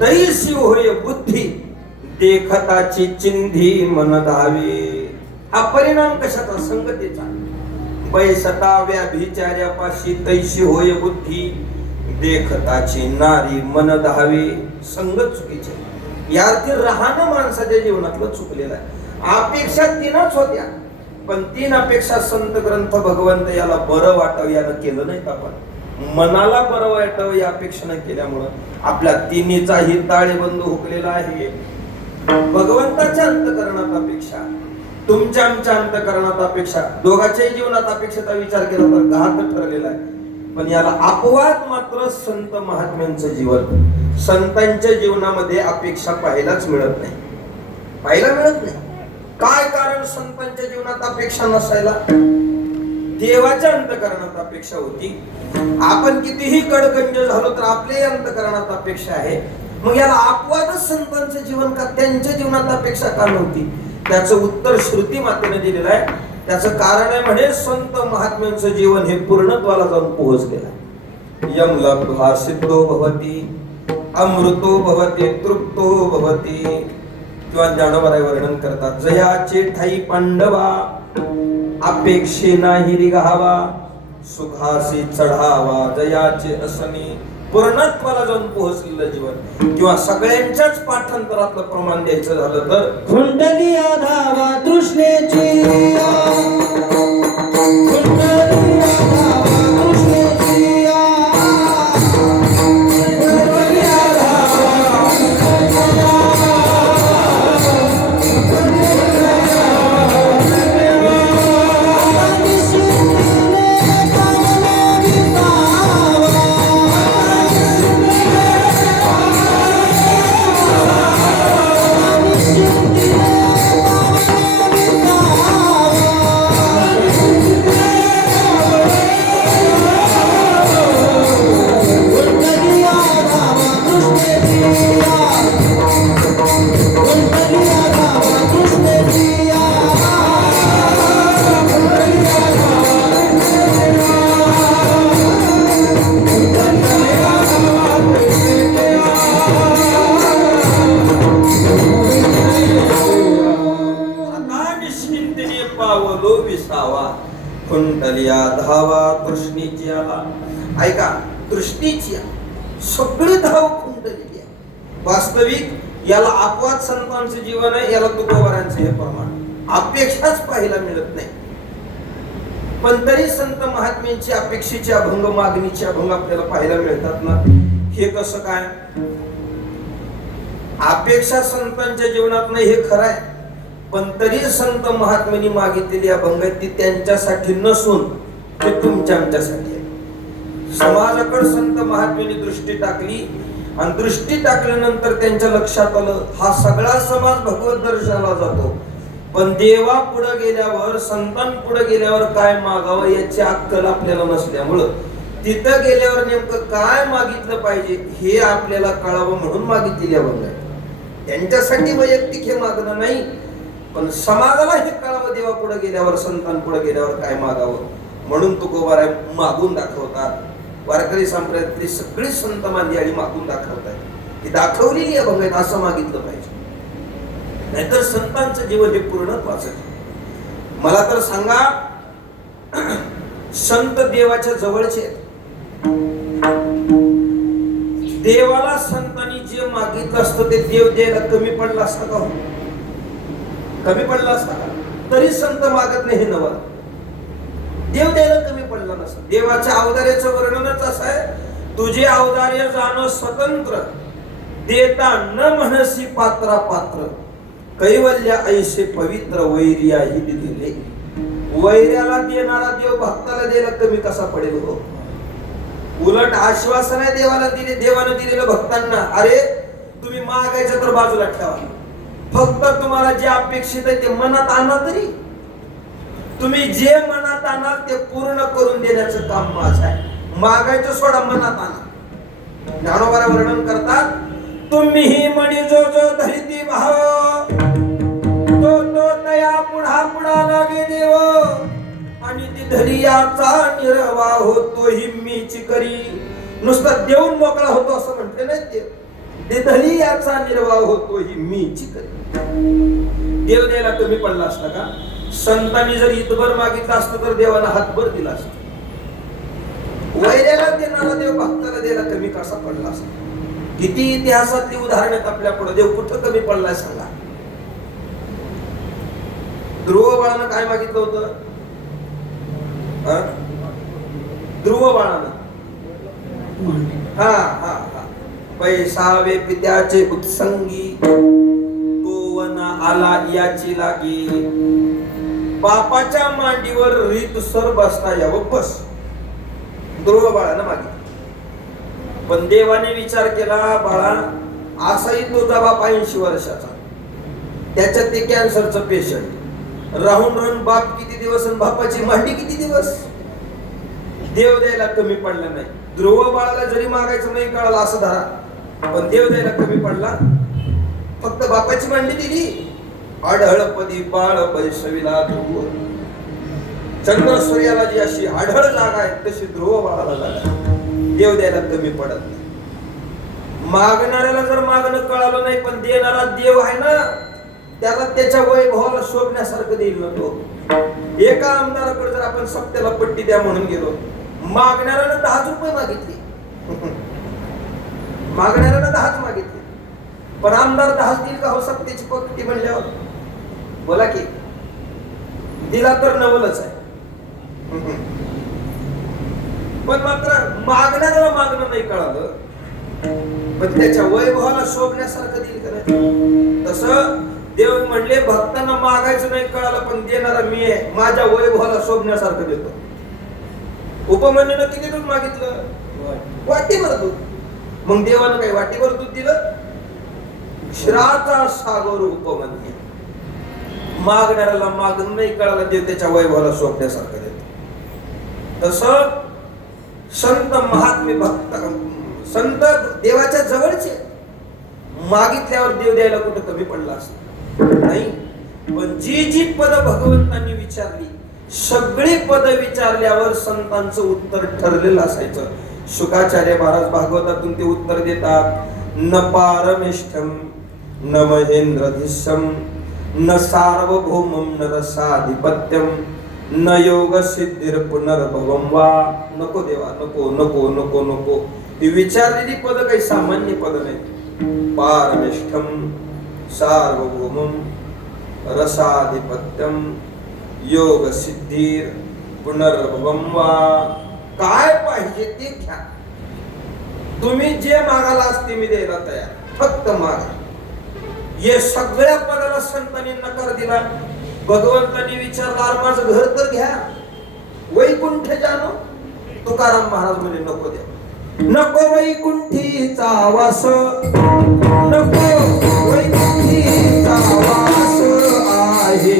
दैसी होय बुद्धी, देखताची चिंधी मन धावे. हा परिणाम कशाचा? संगतीचा. बैसता व्याभिचार्यापाशी तैशी होय बुद्धी, देखताची नारी मन दहावे संगत चुकीचे. या अर्थी राहणं माणसाच्या जीवनातलं चुकलेलं आहे. अपेक्षा तीनच होत्या, पण तीन अपेक्षा संत ग्रंथ भगवंत याला बरं वाटावं यानं केलं नाहीत. आपण मनाला बरं वाटावं या अपेक्षानं केल्यामुळं आपल्या तिन्हीचाही ताळेबंद हुकलेला आहे. भगवंताच्या अंतकरणात अपेक्षा, तुमच्या आमच्या अंतकरणात अपेक्षा, दोघांच्याही जीवनात अपेक्षेचा विचार केला तर घात ठरलेला आहे. पण याला अपवाद मात्र संत महात्म्यांचं जीवन. संतांच्या जीवनामध्ये अपेक्षा पाहायलाच मिळत नाही, पाहायला मिळत नाही. काय कारण संतांच्या जीवनात अपेक्षा नसायला? देवाच्या अंतकरणात अपेक्षा होती. आपण कितीही कडकंज झालो तर आपल्याही अंतकरणात अपेक्षा आहे. मग याला अपवादच संतांचं जीवन का? त्यांच्या जीवनात अपेक्षा का नव्हती? त्याचं उत्तर श्रुती मातेने दिलेलं आहे. त्याचं कारण आहे म्हणे संत महात्म्यांचं जीवन हे पूर्णत्वाला जाऊन पोहोचलेलं. यम लब्ध्वा सिद्धो भवति, अमृतो भवति, तृप्तो भवति. किंवा ज्ञानोबराय वर्णन करतात, जयाचे ठाई पांडवा, अपेक्षे नाही रिघावा, सुखासी चढावा जयाचे असनी. पूर्णत्वाला जाऊन पोहोचलेलं जीवन. किंवा सगळ्यांच्याच पाठांतरातलं प्रमाण द्यायचं झालं तर कुंडली धावा तृष्णेची, कुंडली धावा तृष्णेची, कुंडलिया धावा तृष्णेच्या. ऐका, तृष्णेची सगळी धाव कुंडली आहे. वास्तविक याला अपवाद संतांचं जीवन आहे, याला तुकोबारांचं हे प्रमाण. अपेक्षाच पाहायला मिळत नाही. पण तरी संत महात्म्यांची अपेक्षेचे अभंग, मागणीचे अभंग आपल्याला पाहायला मिळतात ना. हे कसं काय? अपेक्षा संतांच्या जीवनात नाही हे खरं आहे, पण तरी संत महात्म्यांनी मागितलेली अभंग ती त्यांच्यासाठी नसून ते तुमच्या आमच्यासाठी आहे. समाजाकडे संत महात्म्यांनी दृष्टी टाकली आणि दृष्टी टाकल्यानंतर त्यांच्या लक्षात आलं हा सगळा समाज भगवत दर्शनाला जातो, पण देवा पुढे गेल्यावर, संतान पुढे गेल्यावर काय मागावं याची अक्कल आपल्याला नसल्यामुळं तिथं गेल्यावर नेमकं काय मागितलं पाहिजे हे आपल्याला कळावं म्हणून मागितलेली अभंग आहे. त्यांच्यासाठी वैयक्तिक हे मागणं नाही, पण समाजाला हे कळावं देवा पुढे गेल्यावर, संतान पुढे गेल्यावर काय मागावं म्हणून तुकोबाराय मागून दाखवतात. वारकरी संप्रदायातली सगळी संत मांदियाळी मागून दाखवतात. ही दाखवलेली अभंग आहेत, असं मागितलं पाहिजे. नाहीतर संतांचं जीवन हे पूर्णत्वाचं. मला तर सांगा, संत देवाच्या जवळचे आहेत. देवाला संतांनी जे मागितलं असतं ते देव द्यायला कमी पडला असता का? कमी पडला असता का? तरी संत मागत नाही हे नवं. देव द्यायला कमी पडला नसता. देवाच्या अवतार्याचं वर्णनच असं आहे, तुझे अवतार्य जाणो स्वतंत्र, देता न म्हणसी पात्रा पात्र, कैवल्य ऐसे पवित्र वैर्याही दिले. वैर्याला देणारा देव भक्ताला द्यायला कमी कसा पडेल हो? उलट आश्वासन आहे देवाला दिले, देवाने दिलेलं भक्तांना, अरे तुम्ही मागायचं तर बाजूला ठेवा, फक्त तुम्हाला जे अपेक्षित आहे ते मनात आणा. तरी तुम्ही जे मनात आणाल ते पूर्ण करून देण्याचं काम माझं आहे. मागायचं सोडा, मनात आणा. ज्ञानोबा वर्णन करतात, तुम्ही मणी जो जो धरिती भाव, तो तो तया पुढा पुढा लागे देव, आणि ती धरियाचा निर्वाह होतो हिम्मीची करी. नुसतं देऊन मोकळा होतो असं म्हटले नाही, ते धरियाचा निर्वाह होतो हिम्मीची करी. देव द्यायला कमी पडला असता का? संतांनी जर इतभर मागितलं असतं तर देवानं हातभर दिला असतं. वैऱ्याला देणारा देव भक्ताला द्यायला कमी कसा पडला असता. किती इतिहासातली उदाहरण आहेत आपल्या पुढे. देव कुठं कमी पडलाय सांगा. ध्रुव बाळानं काय मागितलं होतं? ध्रुव बाळानं हा हा हा पैसावे पित्याचे उत्संगी गोवना आला याची लागी बापाच्या मांडीवर रीतसर बसता यावं बस. ध्रुव बाळानं मागितलं. पण देवाने विचार केला, बाळा असाही तुझा बाप 80 वर्षाचा, त्याच्यात ते कॅन्सरचं पेशंट, राहून राहून बाप किती दिवस आणि बापाची मांडी किती दिवस. देव द्यायला कमी पडला नाही. ध्रुव बाळाला जरी मागायचं नाही कळालं असं धरा, पण देव द्यायला कमी पडला. फक्त बापाची मांडी दिली. आढळपदी बाळ बैसविला ध्रुव. चंद्र सूर्याला जी अशी आढळ जागा आहे तशी ध्रुव बाळाला जागा. देव द्यायला कमी पडत नाही. मागणाऱ्याला जर मागणं कळालं नाही पण देणारा देव आहे ना, त्याला त्याच्या वैभवाला शोभण्यासारखं देईल ना तो. एका आमदाराकडे जर आपण सप्त्याला पट्टी द्या म्हणून गेलो, मागणाऱ्यानं 10 रुपये मागितले. मागणाऱ्यानं 10 मागितले, पण आमदार 10 देईल का हो सप्त्याची पट्टी म्हणल्यावर? बोला की दिला तर नवलच आहे. पण मात्र मागणाऱ्याला मागणं नाही कळालं, पण त्याच्या वैभवाला शोभण्यासारखं देईल का नाही? तसं देव म्हणले भक्तांना मागायचं नाही कळालं, पण देणारा मी आहे, माझ्या वैभवाला शोभण्यासारखं देतो. उपमन्यूनं किती दूध मागितलं? वाटीभर दूध. मग देवानं काही वाटीभर दूध दिलं? क्षीराचा सागर उपमन्यू. मागणाऱ्याला मागणं नाही कळालं, देव त्याच्या वैभवाला शोभण्यासारखं देतो. तसं संत महात्मे भक्त संत देवाच्या जवळचे मागितल्यावर देव द्यायला कुठं कमी पडला असं नाही. पण जी जी पद भगवंतांनी विचारली, सगळी पद विचारल्यावर संतांचं उत्तर ठरलेलं असायचं. शुकाचार्य महाराज भागवतातून ते उत्तर देतात. न पारमेष्ठम न महेंद्रधिशम न सार्वभौमम न रसाधिपत्यम न योग सिद्धिर पुनर्भवम वा. नको देवा, नको नको नको नको. ही विचारलेली पद काही सामान्य पद नाही. पारमेष्ठम सार्वभौमम रसाधिपत्यम योग सिद्धिर पुनर्भवम वा. काय पाहिजे ते घ्या. तुम्ही जे मागाला असते मी द्यायला तयार, फक्त मागा. हे सगळ्या पदाला संतांनी नकार दिला. भगवंतांनी विचारलं माझं घर तर घ्या, वैकुंठ जानो. तुकाराम महाराज म्हणजे नको द्या, नको वैकुंठीचा वास, नको वैकुंठीचा वास आहे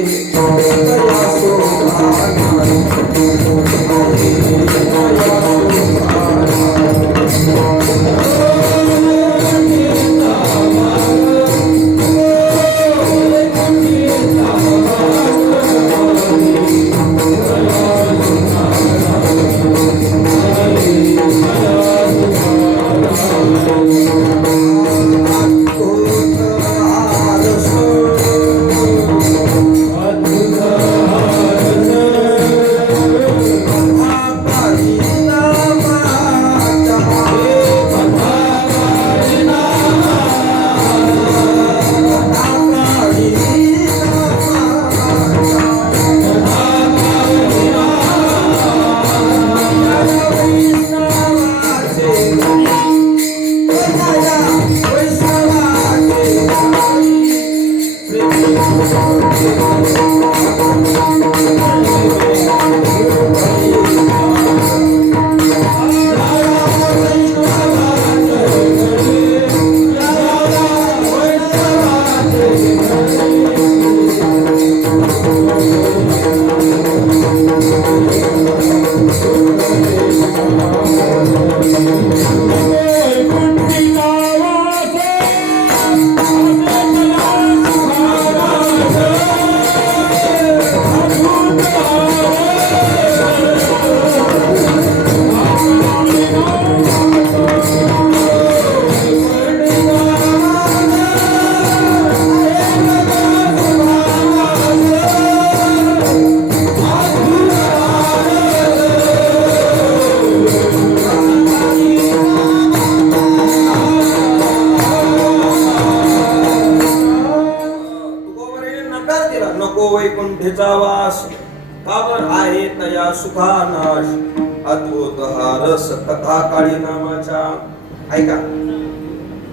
वैकुंठेचा वास कावर आहे तया सुखानाश अद्भुत हा रस कथा काळी नामाच्या. ऐका,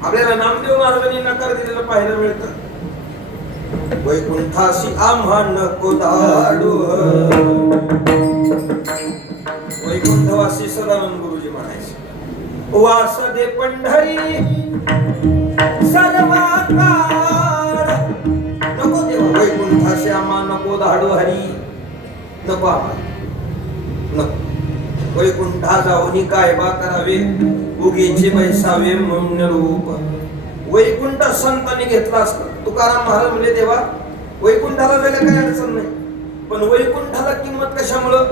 आपल्याला नामदेव महाराजांनी नकार दिलेलं पाहायला मिळतं. वैकुंठाशी आम्हा नको धाडू. वैकुंठवासी सदानंद गुरुजी म्हणायचे, वास दे पंढरी सर्वा काळ. नको देवा वैकुंठाशी आम्हा नको धाडू हरी. नको आम्हाला नको. वैकुंठा जाऊनी काय बा करावे उगीचे बैसावे मौन रूप. वैकुंठ संतांनी घेतला असता. तुकाराम महाराज म्हणजे देवा वैकुंठाला जायला काही अडचण नाही, पण वैकुंठाला किंमत कशामुळं?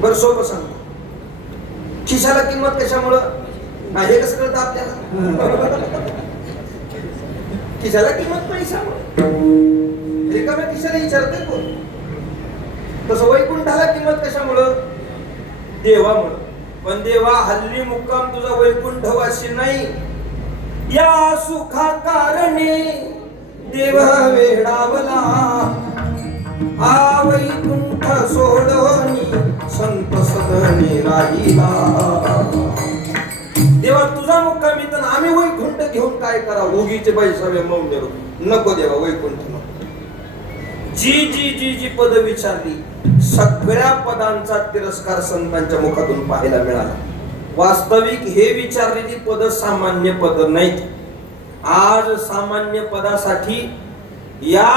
बरं सोपं सांगतो. खिशाला किंमत कशामुळं? हे कसं कळतं आपल्याला? खिशाला किंमत पैशामुळे. रिकाम्या खिशाला विचारते कोण? तसं वैकुंठाला किंमत कशामुळं? देवामुळं. पण देवा हल्ली मुक्काम तुझा वैकुंठवासी नाही. या सुखा कारणे देव वेडावला. हा वैकुंठ सोडवणी संत सदनी राहिला. देवा तुझा मुक्काम इथं, आम्ही वैकुंठ घेऊन काय करा? उगीचे बैसावे मौन नको देवा वैकुंठ नको. जी जी जी जी पद विचारली सगळ्या पदांचा तिरस्कार संतांच्या मुखातून पाहायला मिळाला. वास्तविक हे विचारलेली पद सामान्य पद नाहीत. आज सामान्य पदासाठी या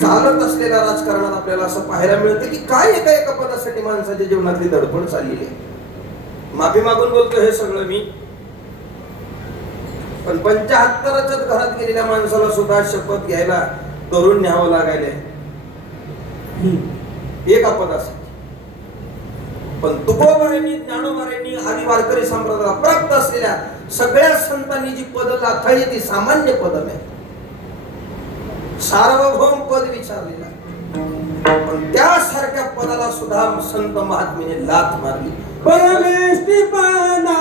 चालत असलेल्या राजकारणात आपल्याला असं पाहायला मिळतं की काय एका एका पदासाठी माणसाच्या जीवनातली धडपड चाललेली आहे. माफी मागून बोलतो हे सगळं मी, पण 75च्या घरात गेलेल्या माणसाला सुद्धा शपथ घ्यायला करून न्यावं लागायला एका पदासाठी. पण तुकोबारांनी ज्ञानोबारांनी आदी वारकरी संप्रदायाला प्राप्त असलेल्या सगळ्या संतांनी जी पद लाथाळली ती सामान्य पद नाही, सार्वभौम पद विचारलेला. पण त्यासारख्या पदाला सुद्धा संत महात्मेने लाथ मारली. परमेष्टिपणा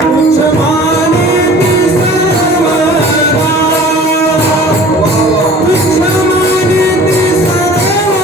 तुझ माने मी सर्वदा. तुझ माने मी सर्वदा.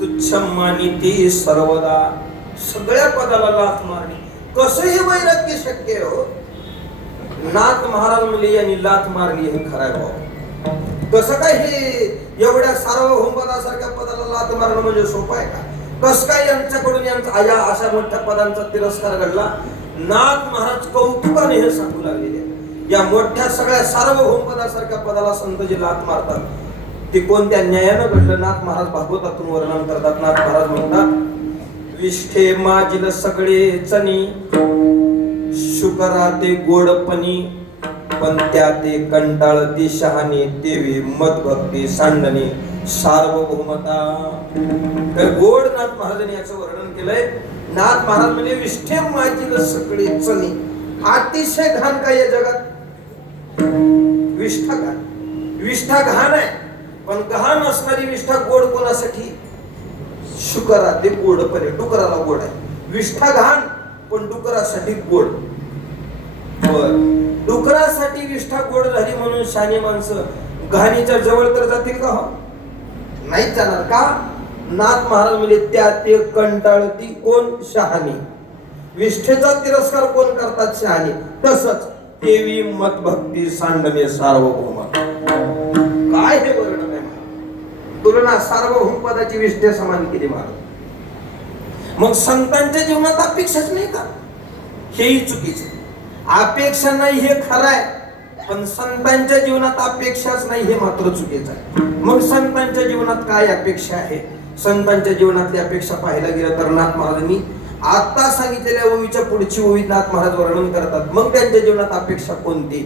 तुझ माने मी सर्वदा. सगळ्या पदाला लाथ मारली. कसं हे वैराग्य शक्य हो? नाथ महाराज म्हणले यांनी लाथ मारली हे खरं आहे भाऊ. कसं काय हे एवढ्या सार्वभौम पदासारख्या पदाला लाथ मारणं म्हणजे सोपं आहे का? कसं काय यांच्याकडून यांचा या अशा मोठ्या पदांचा तिरस्कार घडला? नाथ महाराज कौतुकाने हे सांगू लागलेले. या मोठ्या सगळ्या सार्वभौम पदासारख्या पदाला संत जे लाथ मारतात ते कोणत्या न्यायानं घडलं? नाथ महाराज भागवतातून वर्णन करतात. नाथ महाराज म्हणतात, विष्ठे माजिल सगळे चनी शुकरा ते गोडपणी पण त्या ते कंटाळती शहाणे देवी मदभक्ती सांडणे सार्वभौमता. तर गोड नाथ महाराजांनी याचं वर्णन केलंय. नाथ महाराज म्हणजे विष्ठे माजिल सगळे चनी. अतिशय घाण काय या जगात? विष्ठा घाण. विष्ठा घाण आहे, पण घाण असणारी विष्ठा गोड कोणासाठी? शुकरा ते गोडपणे. डुकराला गोड आहे. विष्ठा घाण पण डुकरासाठी गोड. डुकरासाठी विष्ठा गोड झाली म्हणून शानी माणसं घाणीच्या जवळ तर जातील का? नाही जाणार का? नाथ महाराज म्हणजे त्या ते कंटाळती कोण? शहाणी. विष्ठेचा तिरस्कार कोण करतात? शहाणी. तसंच देवी मतभक्ती सांडणे सार्वभौम. काय हे वर्णन आहे? तुलना सार्वभौम पदाची विष्ठे समान केली महाराज. मग संतांच्या जीवनात अपेक्षाच नाही का? हेही चुकीचं. अपेक्षा नाही हे खरं आहे, पण संतांच्या जीवनात अपेक्षाच नाही हे मात्र चुकीचं आहे. मग संतांच्या जीवनात काय अपेक्षा आहे? संतांच्या जीवनातली अपेक्षा पाहायला गेलं तर नाथ महाराजांनी आता सांगितलेल्या ओवीच्या पुढची ओवी नाथ महाराज वर्णन करतात. मग त्यांच्या जीवनात अपेक्षा कोणती?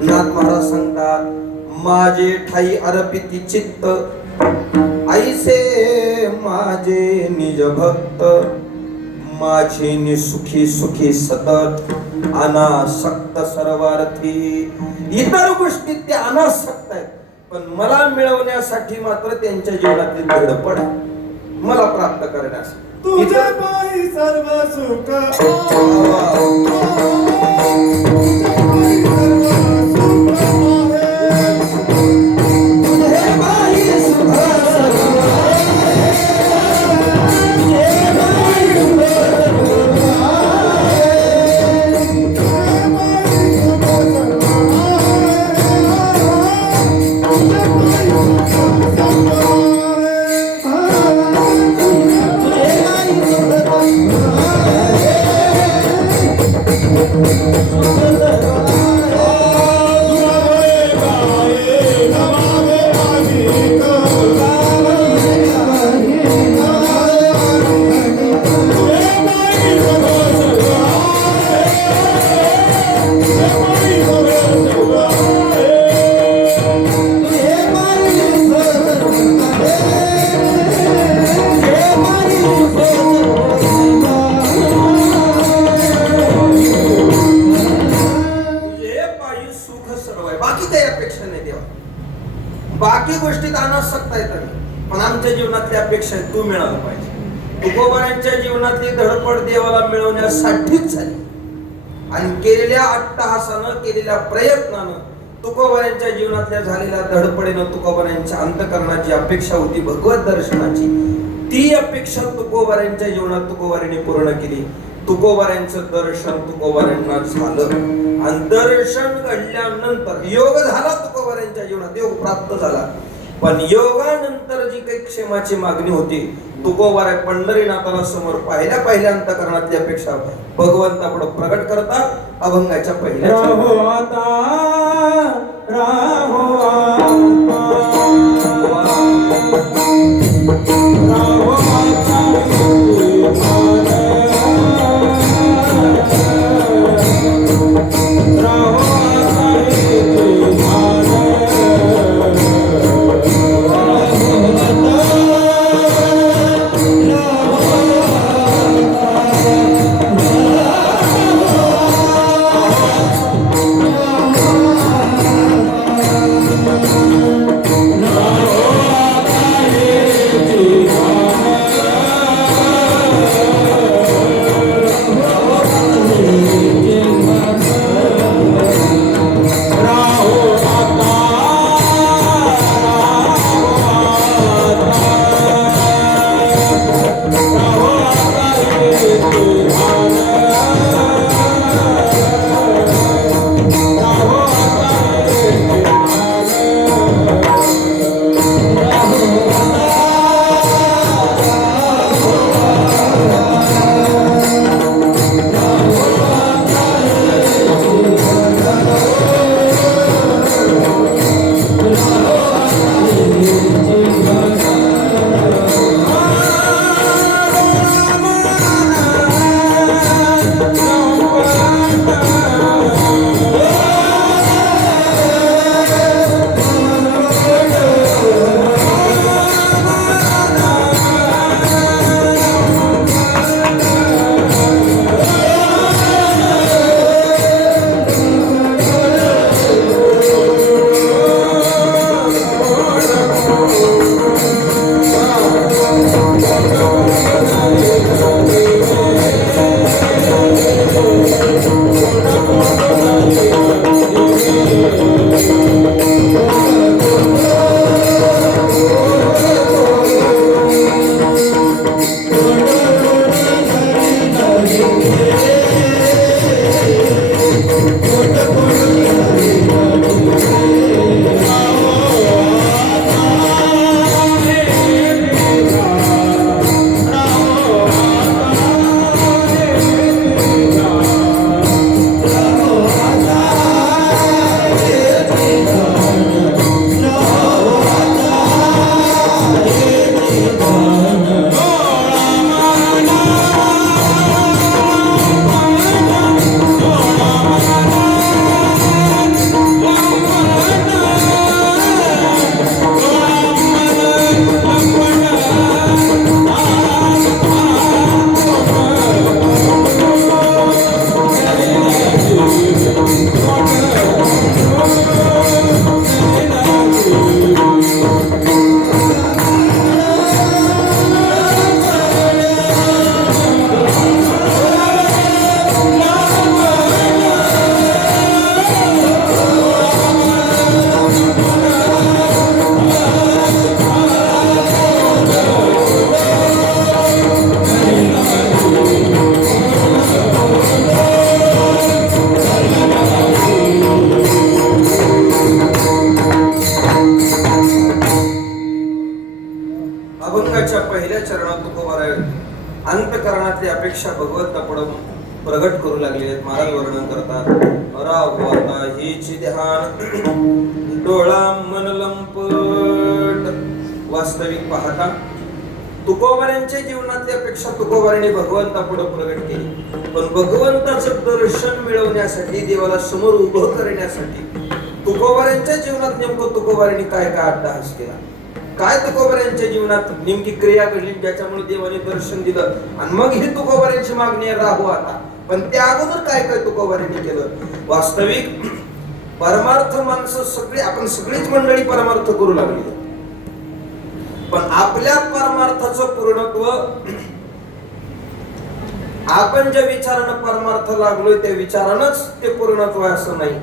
नाथ महाराज सांगतात, माझे ठाई अर्पिती चित्त ऐसे माझे निज भक्त, माझे निसुखी सुखी सतत अनासक्त सर्वार्थी. इतर गोष्टी ते अनासक्त आहेत, पण मला मिळवण्यासाठी मात्र त्यांच्या जीवनातील धडपड आहे, मला प्राप्त करण्यासाठी. तुझ्या पायी सर्व सुख बाकी गोष्टीत अनासक्त आहेत आम्ही, पण आमच्या जीवनातली अपेक्षा आहे तू मिळालं पाहिजे. तुकोबारांच्या जीवनातली धडपड देवाला मिळवण्यासाठीच झाली आणि केलेल्या अट्टहासानं, केलेल्या प्रयत्नानं, तुकोबारांच्या जीवनातल्या झालेल्या धडपडीनं तुकोबारांच्या अंतःकरणाची अपेक्षा होती भगवत दर्शनाची, ती अपेक्षा तुकोबारांच्या जीवनात तुकोबारांनी पूर्ण केली. तुकोबारांचं दर्शन तुकोबारांना झालं आणि दर्शन घडल्यानंतर योग झाला, तुकोबारांच्या जीवनात योग प्राप्त झाला. पण योगानंतर जी काही क्षेमाची मागणी होती, तुकोबारा पंढरीनाथाला समोर पहिल्या अंतःकरणातली अपेक्षा भगवंतापुढे प्रगट करतात. अभंगाच्या पहिल्या राहो आता राहो अंतकरणातली अपेक्षा भगवंतापुढं प्रगट करू लागले आहेत. महाराज वर्णन करतात, राघवाता हेची ध्यान डोळा मन लंपट. वास्तविक पाहता तुकोबारांच्या जीवनातली अपेक्षा तुकोबारांनी भगवंतापुढे प्रगट केली, पण भगवंताचं दर्शन मिळवण्यासाठी, देवाला समोर उभं करण्यासाठी तुकोबारांच्या जीवनात नेमकं तुकोबारांनी काय काय अट्टहास केला, काय तुकोबारांच्या जीवनात नेमकी क्रिया घडली ज्याच्यामुळे देवाने दर्शन दिलं. आणि मग ही तुकोबारांची मागणी आहे, राहू आता. पण त्या अगोदर काय काय तुकोबारांनी केलं. वास्तविक परमार्थ माणसं सगळी, आपण सगळीच मंडळी परमार्थ करू लागली, पण आपल्या परमार्थाचं पूर्णत्व आपण ज्या विचारानं परमार्थ लागलोय त्या विचारानंच ते पूर्णत्व असं नाही.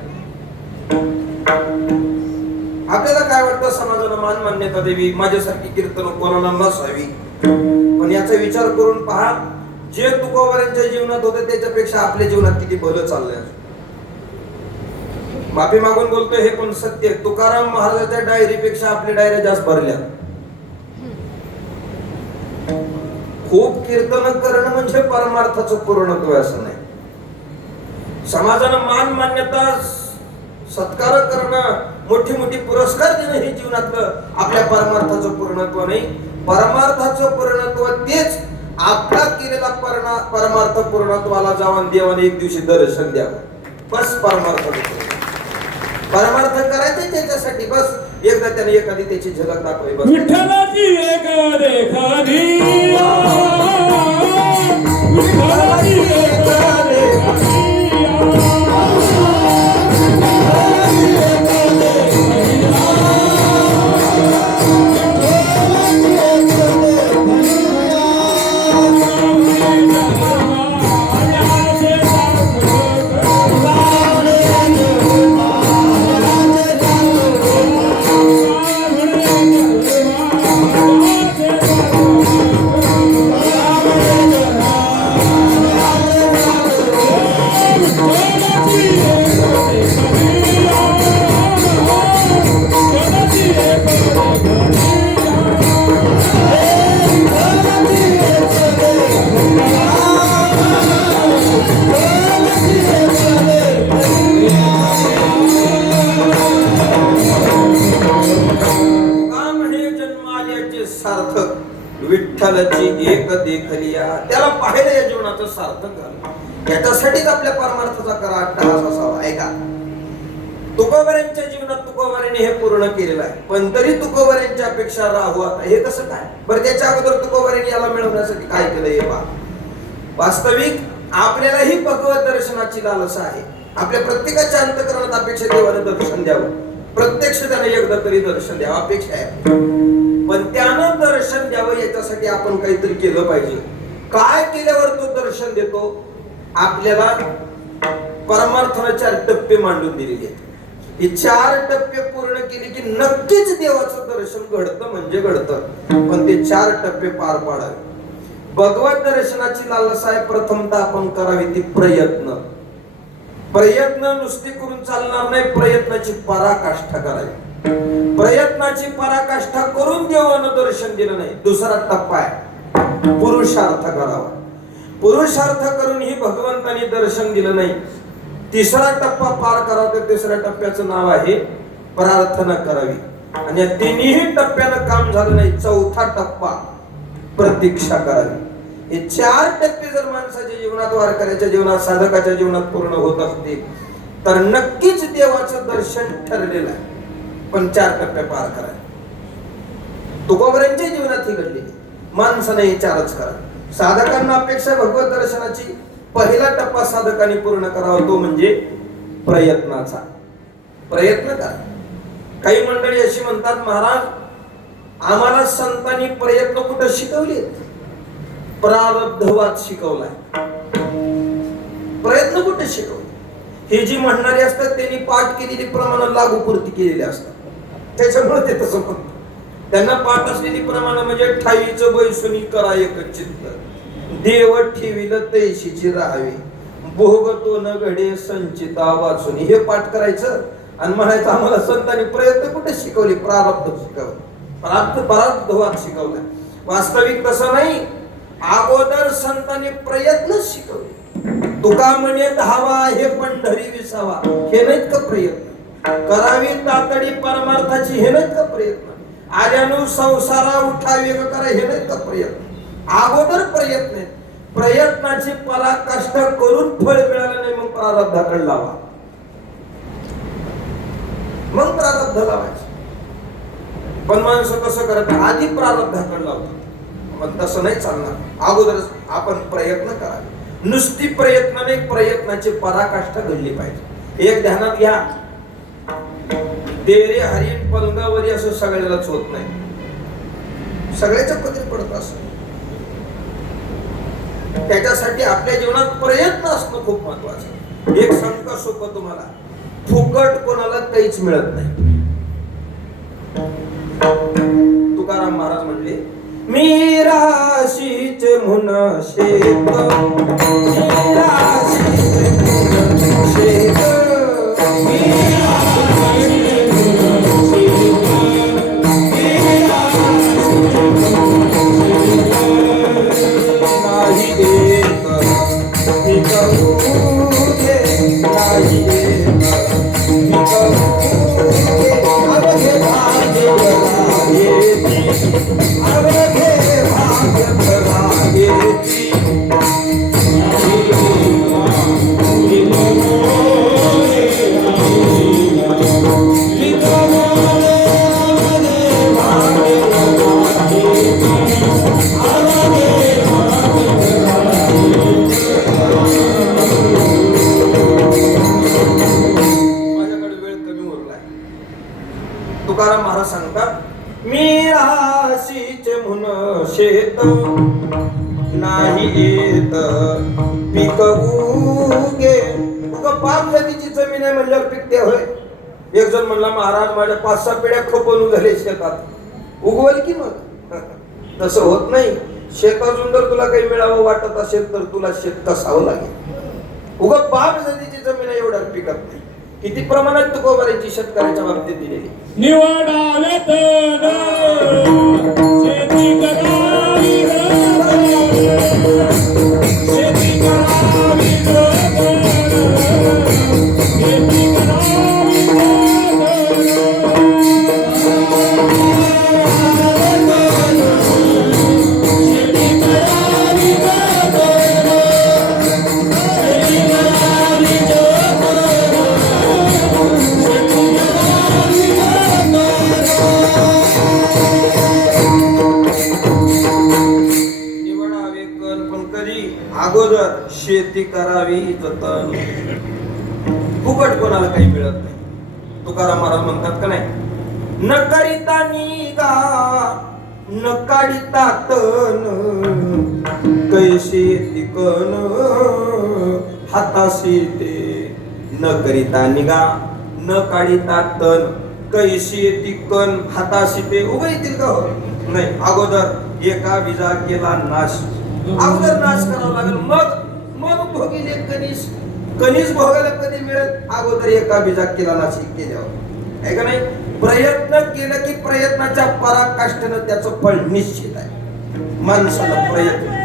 आपल्याला काय वाटतं, समाजानं मान मान्यता देवी, माझ्यासारखी कीर्तन कोणाला नसावी. पण याचा विचार करून पहा, जे तुकोबारांच्या जीवनात होते त्याच्यापेक्षा आपल्या जीवनात किती भलं चाललंय. माफी मागून बोलतोय हे पण सत्य. तुकाराम महाराजांच्या डायरीपेक्षा आपल्या डायऱ्या जास्त भरल्या. खूप कीर्तन करणं म्हणजे परमार्थाचं पूर्णत्व असं नाही. समाजानं मान मान्यता, सत्कार करणं, मोठी मोठी पुरस्कार देणं हे जीवनातलं आपल्या परमार्थाचं पूर्णत्व नाही. परमार्थाचं पूर्णत्व तेच आपला केलेला परमार्थ पूर्णत्वाला जाऊन देवाने एक दिवशी दर्शन द्यावं. बस परमार्थ करायचे त्याच्यासाठी, बस एकदा त्याने एखादी त्याची झलक दाखवावी. बस विठ्ठलाची एक रेखानी, विठ्ठलाची एक रेखानी, विठ्ठलाची एक देखलिया, त्याला पाहिलं या जीवनाचं सार्थक झालं. याच्यासाठीच आपल्या परमार्थाचा करा अट्टहास असावा. आहे का? तुकोबारांच्या जीवनात तुकोबारांनी हे पूर्ण केलेलं आहे, पण तरी तुकोबारांच्या अपेक्षा राहू आता. हे कसं काय बरं? त्याच्या अगोदर तुकोबारांनी याला मिळवण्यासाठी काय केलं हे पहा. वास्तविक आपल्यालाही भगवत दर्शनाची लालसा आहे. आपल्या प्रत्येकाच्या अंतकरणात अपेक्षा देवाने दर्शन द्यावं, प्रत्यक्ष त्याने एकदा तरी दर्शन द्यावं अपेक्षा आहे. पण त्यानं दर्शन द्यावं याच्यासाठी आपण काहीतरी केलं पाहिजे. काय केल्यावर तो दर्शन देतो? आपल्याला परमार्थाने 4 टप्पे मांडून दिलेले आहेत. हे 4 टप्पे पूर्ण केले की नक्कीच देवाचं दर्शन घडतं म्हणजे घडतं. पण ते 4 टप्पे पार पाडावे. भगवत दर्शनाची लालसा आहे. प्रथमतः आपण करावी ती प्रयत्न. प्रयत्न नुसती करून चालणार नाही, प्रयत्नाची पराकाष्ठा करावी. प्रयत्नाची पराकाष्ठा करून देवानं दर्शन दिलं नाही. दुसरा टप्पा आहे पुरुषार्थ करावा. पुरुषार्थ करून ही भगवंतानी दर्शन दिलं नाही. तिसरा टप्पा पार करावा. तर तिसऱ्या टप्प्याचं नाव आहे प्रार्थना करावी. आणि या तिन्ही टप्प्यानं काम झालं नाही, चौथा टप्पा प्रतीक्षा करावी. हे 4 टप्पे जर माणसाच्या जीवनात, वारकऱ्याच्या जीवनात, साधकाच्या जीवनात पूर्ण होत असतील तर नक्कीच देवाचं दर्शन ठरलेलं आहे. पण 4 टप्पे पार करा. तुकोबारांच्या जीवनात ही घडलेली माणसाने हे 4च करा. साधकांना अपेक्षा भगवत दर्शनाची पहिला टप्पा साधकांनी पूर्ण करावा, तो म्हणजे प्रयत्नाचा. प्रयत्न करा. काही मंडळी अशी म्हणतात, महाराज आम्हाला संतांनी प्रयत्न कुठं शिकवले? प्रारब्धवाद शिकवलाय. प्रयत्न कुठे शिकवले? हे जी म्हणणारे असतात त्यांनी पाठ केलेली प्रमाण लागूपूर्ती केलेली असतात, त्याच्यामुळे ते तसं म्हणतात. त्यांना पाठ असलेली प्रमाण म्हणजे ठाईचं बैसुनी करा एक चित्त, देव ठेविलं तैशीची राहावी, भोग तो न घडे संचिता वाचुनी. हे पाठ करायचं आणि म्हणायचं आम्हाला संतांनी प्रयत्न कुठे शिकवले? प्रारब्ध शिकवलं, प्रारब्धवाद शिकवला. वास्तविक तसं नाही. अगोदर संतांनी प्रयत्न शिकवले. तुका म्हणे धावा हे पंढरी विसावा, हे नाहीत का प्रयत्न? करावी तातडी परमार्थाची, हे नाहीत का प्रयत्न? आल्यानु संसारा उठा वेग करा, हे नाहीत का प्रयत्न? अगोदर प्रयत्न आहेत. प्रयत्नाची पराकाष्ठ करून फळ मिळालं नाही, मग प्रारब्धाकडे लावा, मग प्रारब्ध लावायचं. पण माणसं कसं करत, आधी प्रारब्धाकडे लावतात. मग तसं नाही चालणार. अगोदरच आपण प्रयत्न करावे. नुसती प्रयत्न नाही, प्रयत्नाची पराकाष्ठ घडली पाहिजे. एक ध्यानात घ्या, देरे हरिण पलंगावरी असं सगळ्यालाच होत नाही, सगळ्याच्या पदरी पडत असत. त्याच्यासाठी आपल्या जीवनात प्रयत्न असणं खूप महत्वाचं. एक संकट सोपं तुम्हाला, फुकट कोणाला काहीच मिळत नाही. तुकाराम महाराज म्हणले, मी राशीचे म्हणून शेत, मी राशीचे म्हणून शेत, मी राशीचे म्हणून शेत, मी राशीचे म्हणून शेत. नाही देत मी करू दे, नाही देत मी करू दे. अवघे भाग्य भरायची, अवघे भाग्य भरायची. तुकाराम महाराज सांगतात, मी राशीचे म्हणून शेत, नाही येत पीक उगे. तुका पाप जातीची जमीन आहे म्हणल्यावर पिकते होय. एक जण म्हणला, महाराज माझ्या 5-6 पिढ्या खपवून झाले शेतात, उगवल की मग? तसं होत नाही. शेतातून जर तुला काही मिळावं वाटत असेल तर तुला शेत कसावं लागेल. उगा पाप जातीची जमीन आहे एवढ्या पिकत नाही. किती प्रमाणात तुकोबारीची शेतकऱ्याच्या बाबतीत दिलेली. निवडावे तन शेती करावी, शेती करावी, शेती करावी. अगोदर शेती करावी जतन. फुकट कोणाला काही मिळत नाही. तुकाराम महाराज म्हणतात का नाही, न करिता निगा न काढिता तन, कैशी तिकन हाताशी ते. न करिता निगा न काढिता तन, कैशी तिकन हाताशी ते. उभं येतील का हो? नाही. अगोदर एका विजा केला नाश, अगोदर नाश करावा लागेल, मग भोगिले कणीस. कणीस भोगायला कधी मिळेल? अगोदर एका बीजा केला नाश केल्यावर, आहे का नाही? प्रयत्न केलं की प्रयत्नाच्या पराकाष्ठेनं त्याचं फळ निश्चित आहे. माणसाला प्रयत्न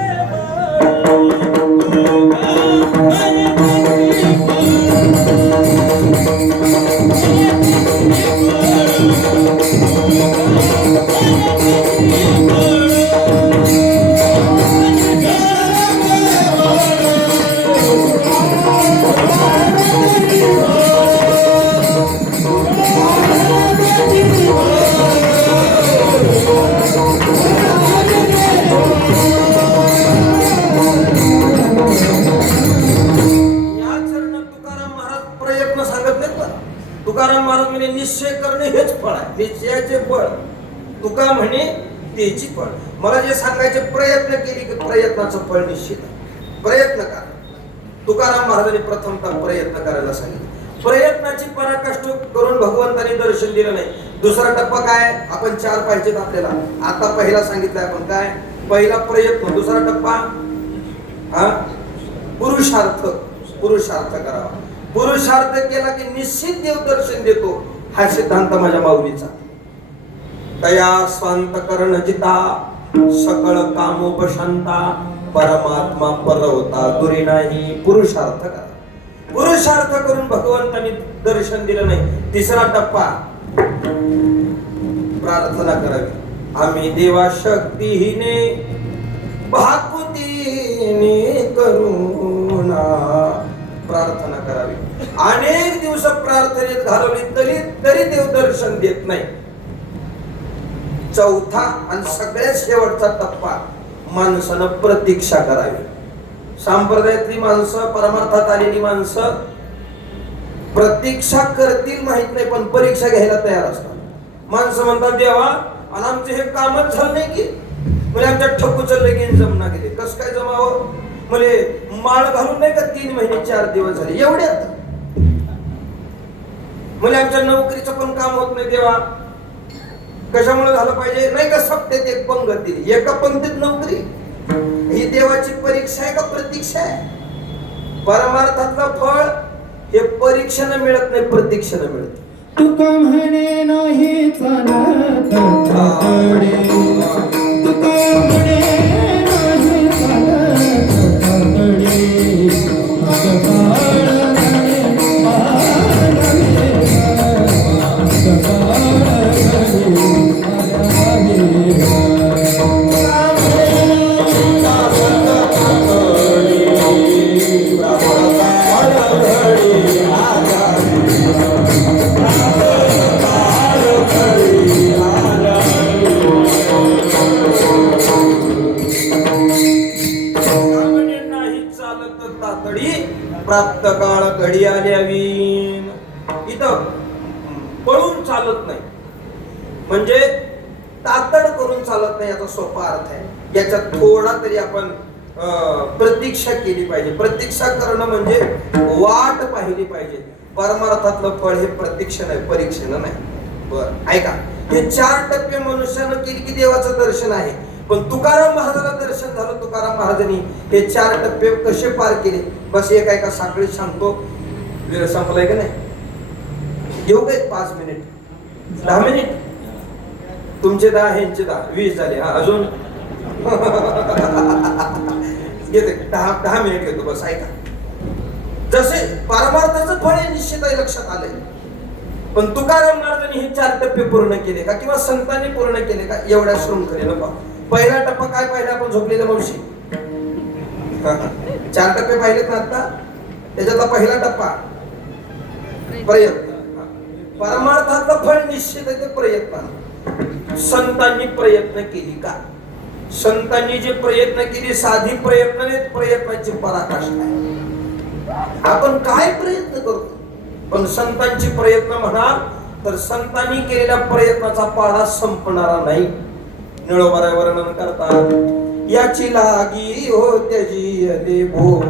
तुकाराम महाराज म्हणे, निश्चय करणे हेच फळ आहे. निश्चयाचे फळ तुका म्हणे तेची फळ. मला जे सांगायचे, प्रयत्न केली की प्रयत्नाचं फळ निश्चित आहे. प्रयत्न करा. तुकाराम महाराजांनी प्रथमतः प्रयत्न करायला सांगितलं. प्रयत्नाची पराकाष्ठ करून भगवंतांनी दर्शन दिलं नाही. दुसरा टप्पा काय? आपण 4 पाहिजेत आपल्याला. आता पहिला सांगितलं आपण काय? पहिला प्रयत्न. दुसरा टप्पा पुरुषार्थ. पुरुषार्थ करावा. पुरुषार्थ केला की निश्चित देव दर्शन देतो. हा सिद्धांत माझ्या माऊलीचा. तया स्वांत करण जिता सकळ कामोपशांता परमात्मा परवता दुरी नाही. पुरुषार्थ करा. पुरुषार्थ करून भगवंतांनी दर्शन दिलं नाही. तिसरा टप्पा प्रार्थना करावी. आम्ही देवा शक्तीने भाकुतीने करुणा प्रार्थना करावी. अनेक दिवस प्रार्थनेत घालवली तरी देव दर्शन देत नाही. चौथा आणि सगळ्यात शेवटचा टप्पा माणसानं प्रतीक्षा करावी. संप्रदायातली माणसं, परमार्थात आलेली माणसं प्रतीक्षा करतील माहित नाही, पण परीक्षा घ्यायला तयार असतात. माणसं म्हणतात देवा आणि आमचं हे कामच झालं नाही की म्हणजे आमच्या ठकूचं लगीन जमना गेले. कसं काय जमावं? म्हणजे माळ घालून नाही का 3 महिने 4 दिवस झाले एवढ्यात. म्हणजे आमच्या नोकरीचं पण काम होत नाही देवा. कशामुळे झालं पाहिजे? नाही का सप्त्यात एक पंगत दिली, एका पंक्तीत नोकरी. ही देवाची परीक्षा आहे का प्रतीक्षा आहे? परमार्थातलं फळ हे परीक्षेनं मिळत नाही, प्रतीक्षेनं मिळत. तुका म्हणे नाही चालत काकडे, तुका म्हणे नाही चालत काकडे, प्राप्त काळ घडी आल्यावीन. इथं पळून चालत नाही म्हणजे तातड करून चालत नाही, याचा सोपा अर्थ आहे. याच्यात थोडा तरी आपण प्रतीक्षा केली पाहिजे. प्रतीक्षा करणं म्हणजे वाट पाहिली पाहिजे. परमार्थातलं फळ हे प्रतीक्षा नाही, परीक्षेनं नाही. बर ऐका, हे 4 टप्पे मनुष्यानं केली की देवाचं दर्शन आहे. पण तुकाराम महाराजाला दर्शन झालं. तुकाराम महाराजांनी हे 4 टप्पे कसे पार केले बस एका साखळीत सांगतो. वेळ संपलाय का नाही? घेऊ का 5 मिनिट 10 मिनिट? तुमचे 10 ह्यांचे 10 20 झाले. हा अजून घेते 10 मिनिट घेतो बस. ऐका, जसे परमार्थाचं फळ हे निश्चित आहे लक्षात आलंय. पण तुकाराम महाराजांनी हे 4 टप्पे पूर्ण केले का किंवा संतांनी पूर्ण केले का? एवढ्या शृंखलेनं पहा. पहिला टप्पा काय पाहिला आपण? झोपलेल्या मावशी. 4 टप्पे पाहिलेत ना आता? त्याच्यातला पहिला टप्पा प्रयत्न. परमार्थातलं फळ निश्चित आहे ते प्रयत्न. संतांनी प्रयत्न केली का? संतांनी जे प्रयत्न केले साधी प्रयत्न नाहीत, प्रयत्नाची पराकाष्ठा आहे. आपण काय प्रयत्न करतो? पण संतांची प्रयत्न म्हणा तर संतांनी केलेल्या प्रयत्नाचा पाढा संपणारा नाही. निळोबारा वर्णन करतात. याची लागी हो त्याची अले भोग,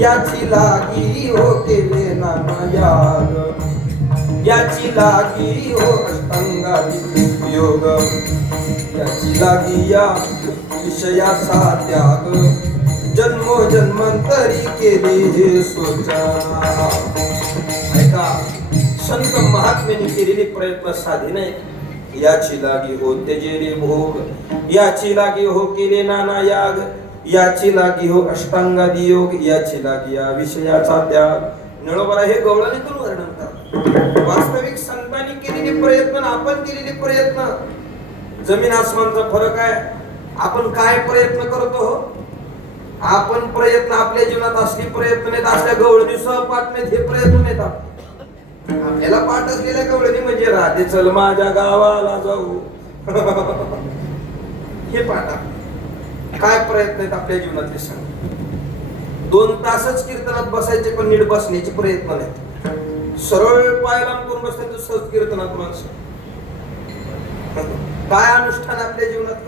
याची लागी हो केले नाना याग, याची लागी हो अष्टांगाची योग, याची लागी या विषयाचा त्याग, जन्मोजन्मांतरी केले हे सोचा. ऐका, संत महात्म्यांनी केलेले प्रयत्न साधे नाही. याची लागी हो त्यजेले भोग, याची लागी हो केले नाना याग, याची लागी हो अष्टांगादी योग, याची लागी या विषयाचा त्याग. निळोबारा हे गवळणीतून वर्णन करतात. वास्तविक संतांनी केलेले प्रयत्न, आपण केलेले प्रयत्न जमीन आसमानचा फरक आहे. आपण काय प्रयत्न करतो? आपण प्रयत्न आपल्या जीवनात असली प्रयत्न नाहीत, असल्या गवळणी सहपाठ नाहीत. हे प्रयत्न नाहीत आपल्याला पाठ असलेल्या गवळणी म्हणजे राधे चल माझ्या गावाला जाऊ हे पाठ. काय प्रयत्न आहेत आपल्या जीवनातले सांग? 2 तासच कीर्तनात बसायचे पण नीट बसण्याचे प्रयत्न नाहीत. सरळ पाय लांब करून बसतात तर सहज कीर्तनात माणसं. काय अनुष्ठान आपल्या जीवनात?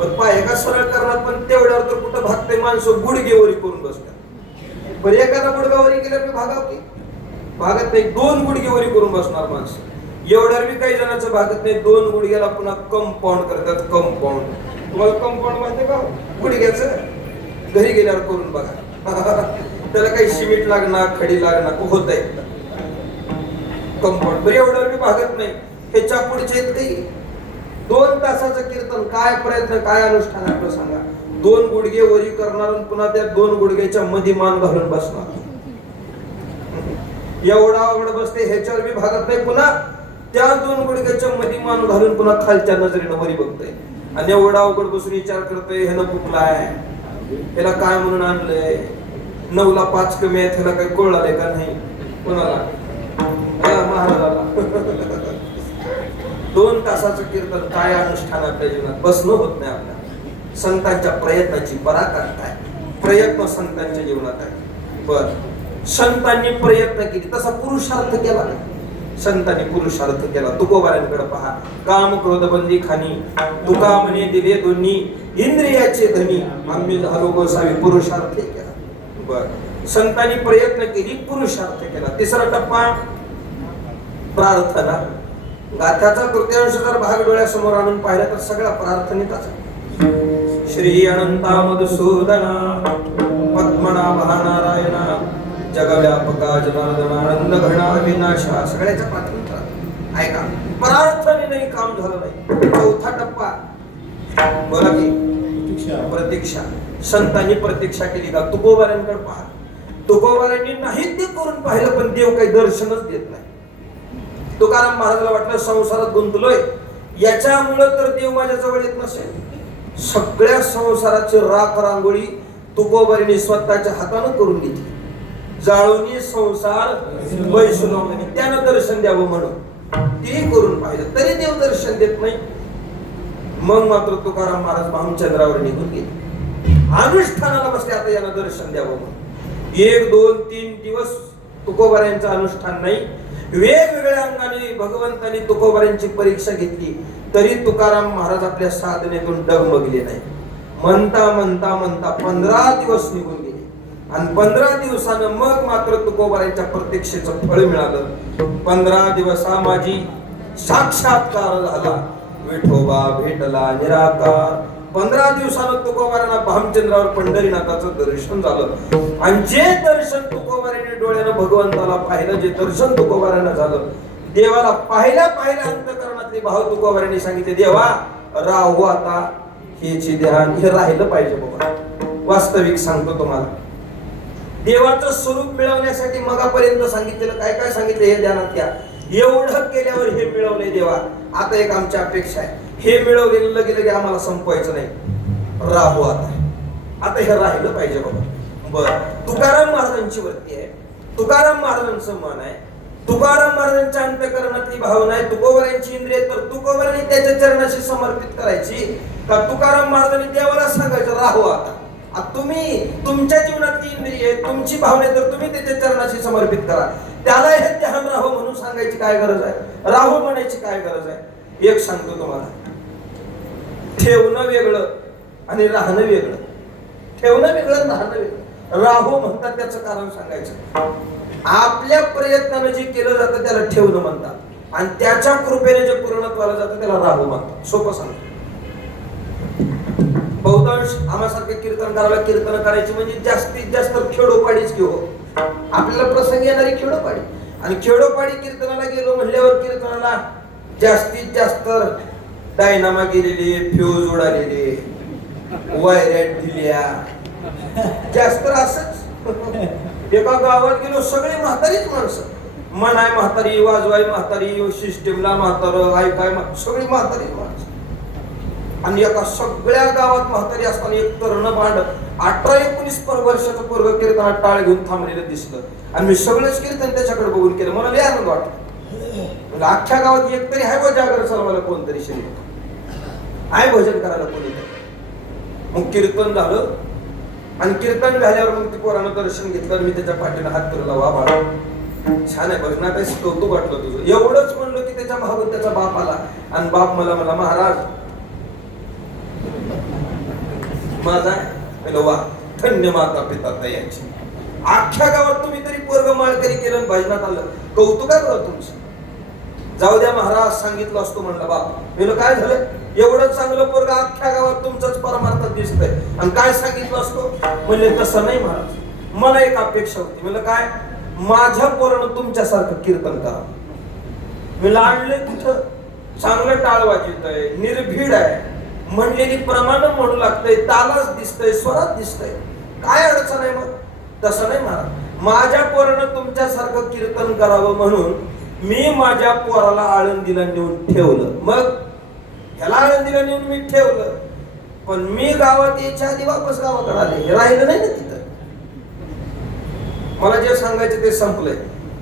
पण पाय एका सरळ करणार पण तेवढ्यावर तर कुठं भागते माणसं गुडघेवरी करून बसतात. पण एखादा गुडघावरी केलं मी भागाव की भागत नाही. 2 गुडघेवरी करून बसणार माणसं. एवढ्यावर बी काही जणांचं भागत नाही. 2 गुडघ्याला पुन्हा कंपाऊंड करतात. कंपाऊंड तुम्हाला कंपाऊंड माहिती का? गुडघ्याचं घरी गेल्यावर करून बघा. त्याला काही सिमेंट लागणार, खडी लागणार, होत आहे कंपाऊंड. बरं एवढ्यावर बी भागत नाही. ह्याच्या पुढचे काही 2 तासाचं कीर्तन, काय प्रयत्न, काय अनुष्ठान आपलं सांगा. 2 गुडघे वरी करणार आणि पुन्हा त्या 2 गुडघ्याच्या मध्ये मान घालून बसणार. एवढा अवघड बसते, ह्याच्यावर बी भागत नाही. पुन्हा त्या 2 गुडघ्याच्या मध्ये मान घालून पुन्हा खालच्या नजरेनं वरी बघतोय. आणि एवढा अवघड बसून विचार करतोय, ह्यानं कुठलाय, ह्याला काय म्हणून आणलंय, 9ला 5 कमी आहेत, ह्याला काही कळलंय का नाही कोणाला, महाराजाला. 2 तासाचं कीर्तन, काय अनुष्ठान आपल्या जीवनात, बसणं होत नाही आपल्याला. संतांच्या प्रयत्नाची पराकाष्ठा आहे, प्रयत्न संतांच्या जीवनात आहे. बर, संतांनी प्रयत्न केली, तसा पुरुषार्थ केला नाही. संतांनी पुरुषार्थ केला. तुकोबारांकडे पहा, काम क्रोध बंदी खानी, तुका म्हणे दिले दोन्ही इंद्रियाचे धनी, आम्ही झालो गोसावी, पुरुषार्थ केला. बर, संतांनी प्रयत्न केली, पुरुषार्थ केला. तिसरा टप्पा प्रार्थना. गाथ्याचा तृतीयांश जर भाग डोळ्यासमोर आणून पाहिला तर सगळा प्रार्थनेचाच आहे. श्री अनंता मधुसूदना पद्मनाभा नारायणा जगव्यापका जनार्दनानंद घना विनाशा, सगळ्याचा प्रार्थना ऐका. प्रार्थनेने काम झालं नाही. चौथा टप्पा बोला की प्रतीक्षा. संतांनी प्रतीक्षा केली का? तुकोबारांकडे पहा, तुकोबारांनी नाही ते करून पाहिलं पण देव काही दर्शनच देत नाही. तुकाराम महाराजाला वाटलं संसारात गुंतलोय, याच्यामुळं तर देव माझ्या जवळ येत नसेल. सगळ्या संसाराची राख रांगोळी तुकोबारीने स्वतःच्या हातानं करून घेतली. जाळूनी संसार वैष्णव, त्यानं दर्शन द्यावं म्हणून ते करून पाहिलं तरी देव दर्शन देत नाही. मग मात्र तुकाराम महाराज भामचंद्रावर निघून गेले. अनुष्ठानाला बसले, आता यानं दर्शन द्यावं म्हणून. 1, 2, 3 दिवस तुकोबाऱ्यांचं अनुष्ठान नाही. वेगवेगळ्या अंगाने भगवंतांनी तुकोबाऱ्यांची परीक्षा घेतली तरी तुकाराम महाराज आपल्या साधनेतून डगमगले नाही. म्हणता म्हणता म्हणता 15 दिवस निघून गेले आणि 15 दिवसानं मग मात्र तुकोबाऱ्यांच्या प्रतीक्षेचं फळ मिळालं. 15 दिवसा माझी साक्षात्कार झाला, विठोबा भेटला निराकार. 15 दिवसानं तुकोबारांना भामचंद्रावर पंढरीनाथाचं दर्शन झालं. आणि जे दर्शन तुकोबारांनी डोळ्यानं भगवंताला पाहिलं, जे दर्शन तुकोबारांना झालं, देवाला पाहिल्या अंतःकरणातले भाव तुकोबारांनी सांगितले, देवा राहू आता हेचे ध्यान, हे राहिलं पाहिजे बाबा. वास्तविक सांगतो तुम्हाला, देवाचं स्वरूप मिळवण्यासाठी मगापर्यंत सांगितलेलं काय काय सांगितलं हे ध्यानात घ्या. एवढं केल्यावर हे मिळवलंय देवा, आता एक आमची अपेक्षा आहे, हे मिळवलेलं लगे आम्हाला संपवायचं नाही, राहू आता हे राहिलं पाहिजे बाबा. बर, तुकाराम महाराजांची वृत्ती आहे, तुकाराम महाराजांचं मन आहे, तुकाराम महाराजांच्या अंतःकरणातली भावना आहे. तुकोबारांची इंद्रिय तर तुकोबारांनी त्याच्या चरणाशी समर्पित करायची का तुकाराम महाराजांनी देवाला सांगायचं राहू आता. तुम्ही तुमच्या जीवनातली इंद्रिय, तुमची भावना तर तुम्ही त्याच्या चरणाशी समर्पित करा. त्याला हे ध्यान राहू म्हणून सांगायची काय गरज आहे, राहू म्हणायची काय गरज आहे. एक सांगतो तुम्हाला, ठेवणं वेगळं आणि राहणं वेगळं. ठेवणं वेगळं, राहणं वेगळं. राहू म्हणतात त्याचं कारण सांगायचं. आपल्या प्रयत्नानं जे केलं जातं त्याला ठेवणं म्हणतात आणि त्याच्या कृपेने जे पूर्णत्वाला जातं त्याला राहू म्हणतात. सोपं सांगतो. बहुतांश आम्हासारखे कीर्तनकाराला कीर्तन करायची म्हणजे जास्तीत जास्त खेडोपाडीच घेऊ. आपल्याला प्रसंग येणारी खेडोपाडी, आणि खेडोपाडी कीर्तनाला गेलो म्हणल्यावर कीर्तनाला जास्तीत जास्त डायनामा गेलेले, फ्यूज उडालेले, वायऱ्या दिल्या, जास्त असंच. एका गावात गेलो, सगळी म्हातारीच माणसं, मनाय म्हातारी, वाजवाय म्हातारी, सिस्टीमला म्हातारं, ऐकाय सगळी म्हातारीच माणसं. आणि एका सगळ्या गावात म्हातारी असताना एक तरुण बांड 18-19 वर्षाचं पोरग कीर्तनात टाळ घेऊन थांबलेलं दिसलं आणि मी सगळंच कीर्तन त्याच्याकडे बघून केलं. मला लय आनंद वाटला. अख्ख्या गावात एक तरी आहे जागर चालवायला कोणतरी शरीर आहे, भजन करायला कोणीतरी. मग कीर्तन झालं आणि कीर्तन झाल्यावर मग ते पोरानं दर्शन घेतलं. मी त्याच्या पाठीला हात फिरला, वा बाळा छान आहे, भजनात आहे, कौतुक वाटलं तुझं. एवढंच म्हणलो की त्याच्या मागून त्याचा बाप आला आणि बाप मला महाराज माझा वा धन्य माता पिता यांची. अख्ख्या गावात तुम्ही तरी पोरग माळकरी केलं, भजनात आलं, कौतुक आहे बरं तुमचं. जाऊ द्या महाराज, सांगितलं असतो म्हणलं बाप. मी काय झालं, एवढं चांगलं पोरग अख्ख्या गावात तुमचंच परमार्थात दिसतंय आणि काय सांगितलं असतो म्हणले तसं नाही महाराज, मला एक अपेक्षा होती. म्हणलं काय, माझ्या पोरानं तुमच्यासारखं कीर्तन करा. मी आणले कुठं, चांगलं टाळ वाजित आहे, निर्भीड आहे, म्हणलेली प्रमाण म्हणू लागतंय, तालाच दिसतंय, स्वरात दिसतंय, काय अडचण आहे मग? तसं नाही महाराज, माझ्या पोरानं तुमच्यासारखं कीर्तन करावं म्हणून मी माझ्या पोराला आळंदीला नेऊन ठेवलं. मग ह्याला आळंदीला नेऊन मी ठेवलं, पण मी गावात यायच्या आधी वापस गावाकडे आले, हे राहिलं नाही ना तिथं. मला जे सांगायचं ते संपलंय.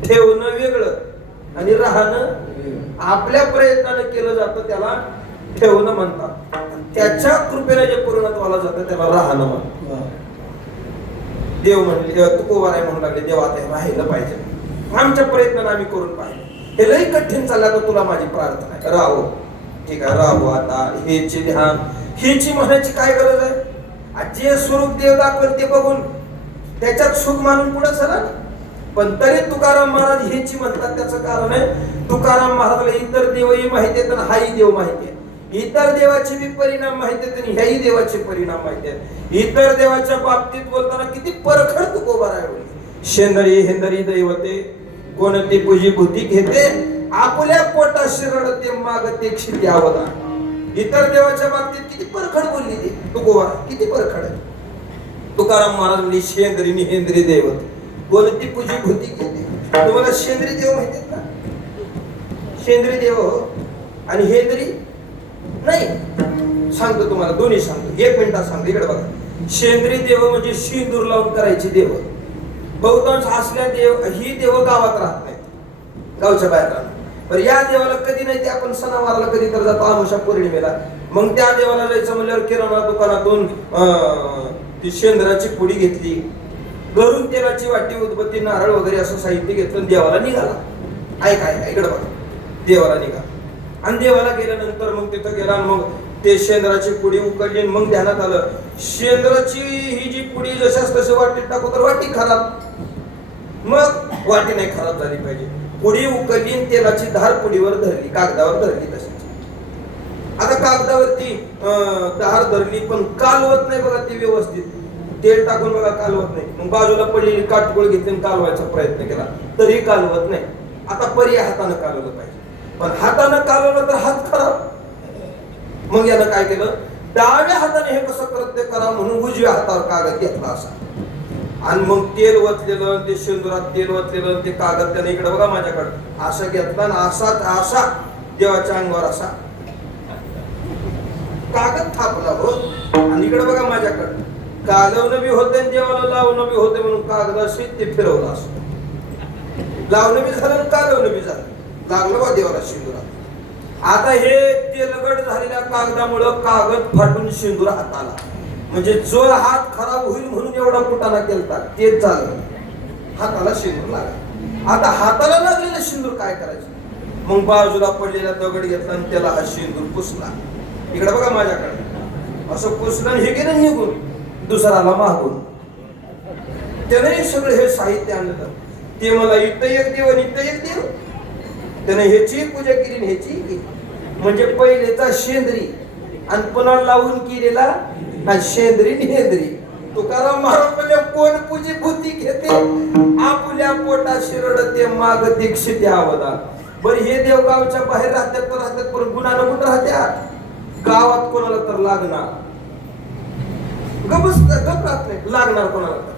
ठेवणं वेगळं आणि राहणं आपल्या प्रयत्नानं केलं जातं त्याला ठेवणं म्हणतात, त्याच्या कृपेने जे पूर्णत्वाला जातं त्याला राहणं म्हणतात. देव म्हणले, तुकोबाराय म्हणू लागले, देव आता हे राहिलं पाहिजे, आमच्या प्रयत्नानं आम्ही करून पाहिजे, हे लई कठीण चाललं, तर तुला माझी प्रार्थना आहे, राहो. ठीक आहे, राहो. आता हेची ध्यान, हेची म्हणायची काय गरज आहे? जे स्वरूप देव दाखवेल ते बघून त्याच्यात सुख मानून पुढे चला. पण तरी तुकाराम महाराज हेची म्हणतात, त्याचं कारण आहे तुकाराम महाराजला इतर देवही माहिती आहेत आणि हाही देव माहिती आहे. इतर देवाचे बी परिणाम माहिती आहेत आणि ह्याही देवाचे परिणाम माहिती आहेत. इतर देवाच्या बाबतीत बोलताना किती परखड तुकोबा आहे. शेंदरी हेंदरी दैवते कोणती पूजी भूती घेते, आपल्या पोटा शिरडते मागते क्षिती अवदान. इतर देवाच्या बाबतीत किती परखड बोलली ती तुकोबा, किती परखड आहे. तुकाराम महाराज म्हणजे शेंद्री हेंद्री दैवत कोणती पूजी भूती घेते. तुम्हाला शेंद्री देव माहिती आहेत ना? शेंद्री देव आणि हेंद्री नाही, सांगतो तुम्हाला, दोन्ही सांगतो, 1 मिनिटात सांगतो. इकडे बघा, शेंद्री देव म्हणजे शिंदूर लावून करायची देव. बहुतांश असल्या देव ही देव गावात राहत नाहीत, गावच्या बाहेर राहत. पण या देवाला कधी नाही ते आपण सणावाराला कधी तर जातो, अमावस्या पौर्णिमेला. मग त्या देवाला जायचं म्हणल्यावर किराणा दुकानातून ती शेंद्राची पुडी घेतली, घरून तेलाची वाटी, उदबत्ती, नारळ वगैरे असं साहित्य घेतलं, देवाला निघाला. ऐका इकडे बघा, देवाला निघाला आणि देवाला गेल्यानंतर मग तिथं गेला, मग ते शेंद्राची पुडी उकडली. मग ध्यानात आलं, शेंद्राची ही जी पुडी जशाच तशी वाटीत टाकू तर वाटी खराब, मग वाटी नाही खराब झाली पाहिजे. पुडी उकडली, तेलाची धार पुडीवर धरली, कागदावर धरली तशीच. आता कागदावरती धार धरली, पण कालवत नाही बघा ती व्यवस्थित, तेल टाकून बघा कालवत नाही. मग बाजूला पडलेली काटकोळ घेतली आणि कालवायचा प्रयत्न केला तरी कालवत नाही. आता पर्याय हातानं कालवलं पाहिजे, पण हातानं कालवलं तर हात खराब. मग यानं काय केलं, डाव्या हाताने हे कसं करत ते करा म्हणून उजव्या हातावर कागद घेतला असा, आणि मग तेल वतलेलं, ते शेंदुरात तेल वतलेलं, ते कागद त्याने इकडे बघा माझ्याकडे असं घेतला आणि असा देवाच्या अंगावर असा कागद थापला हो. आणि इकडे बघा माझ्याकडे कालवणं बी होते आणि देवाला लावणं बी होते, म्हणून कागद असे ते फिरवलं असं, लावणं बी झालं आणि कालवणं बी झालं, लागलं बा देवाला शेंदुरात. आता हे तेलगट झालेल्या कागदामुळं कागद फाटून शेंदूर हाताला, म्हणजे जो हात खराब होईल म्हणून एवढा कुटाणा केलता तेच झालं, हाताला शेंदूर लागला. आता हाताला लागलेलं शेंदूर काय करायचं? मग बाजूला पडलेला दगड घेतला आणि त्याला हा शेंदूर पुसला. इकडे बघा माझ्याकडे असं पुसलं, हे गेलं निघून, दुसऱ्याला मागून. त्याने सगळं हे साहित्य आणलं, ते मला इथं एक देव आणि इथं एक देव, त्याने ह्याची पूजा केली ह्याची केली. म्हणजे पहिलेचा शेंद्री आणि पुन्हा लावून केलेला शेंद्री हेंद्री. तुकाराम महाराज म्हणजे कोण पूजी भूती घेते, आपल्या पोटा शिरडते माग दीक्षित अवदान. बरं हे देव गावच्या बाहेर राहतात तर राहतात, पण गुणानं कुठं राहत्यात? गावात कोणाला तर लागणार, गप राहत नाही, लागणार कोणाला तर.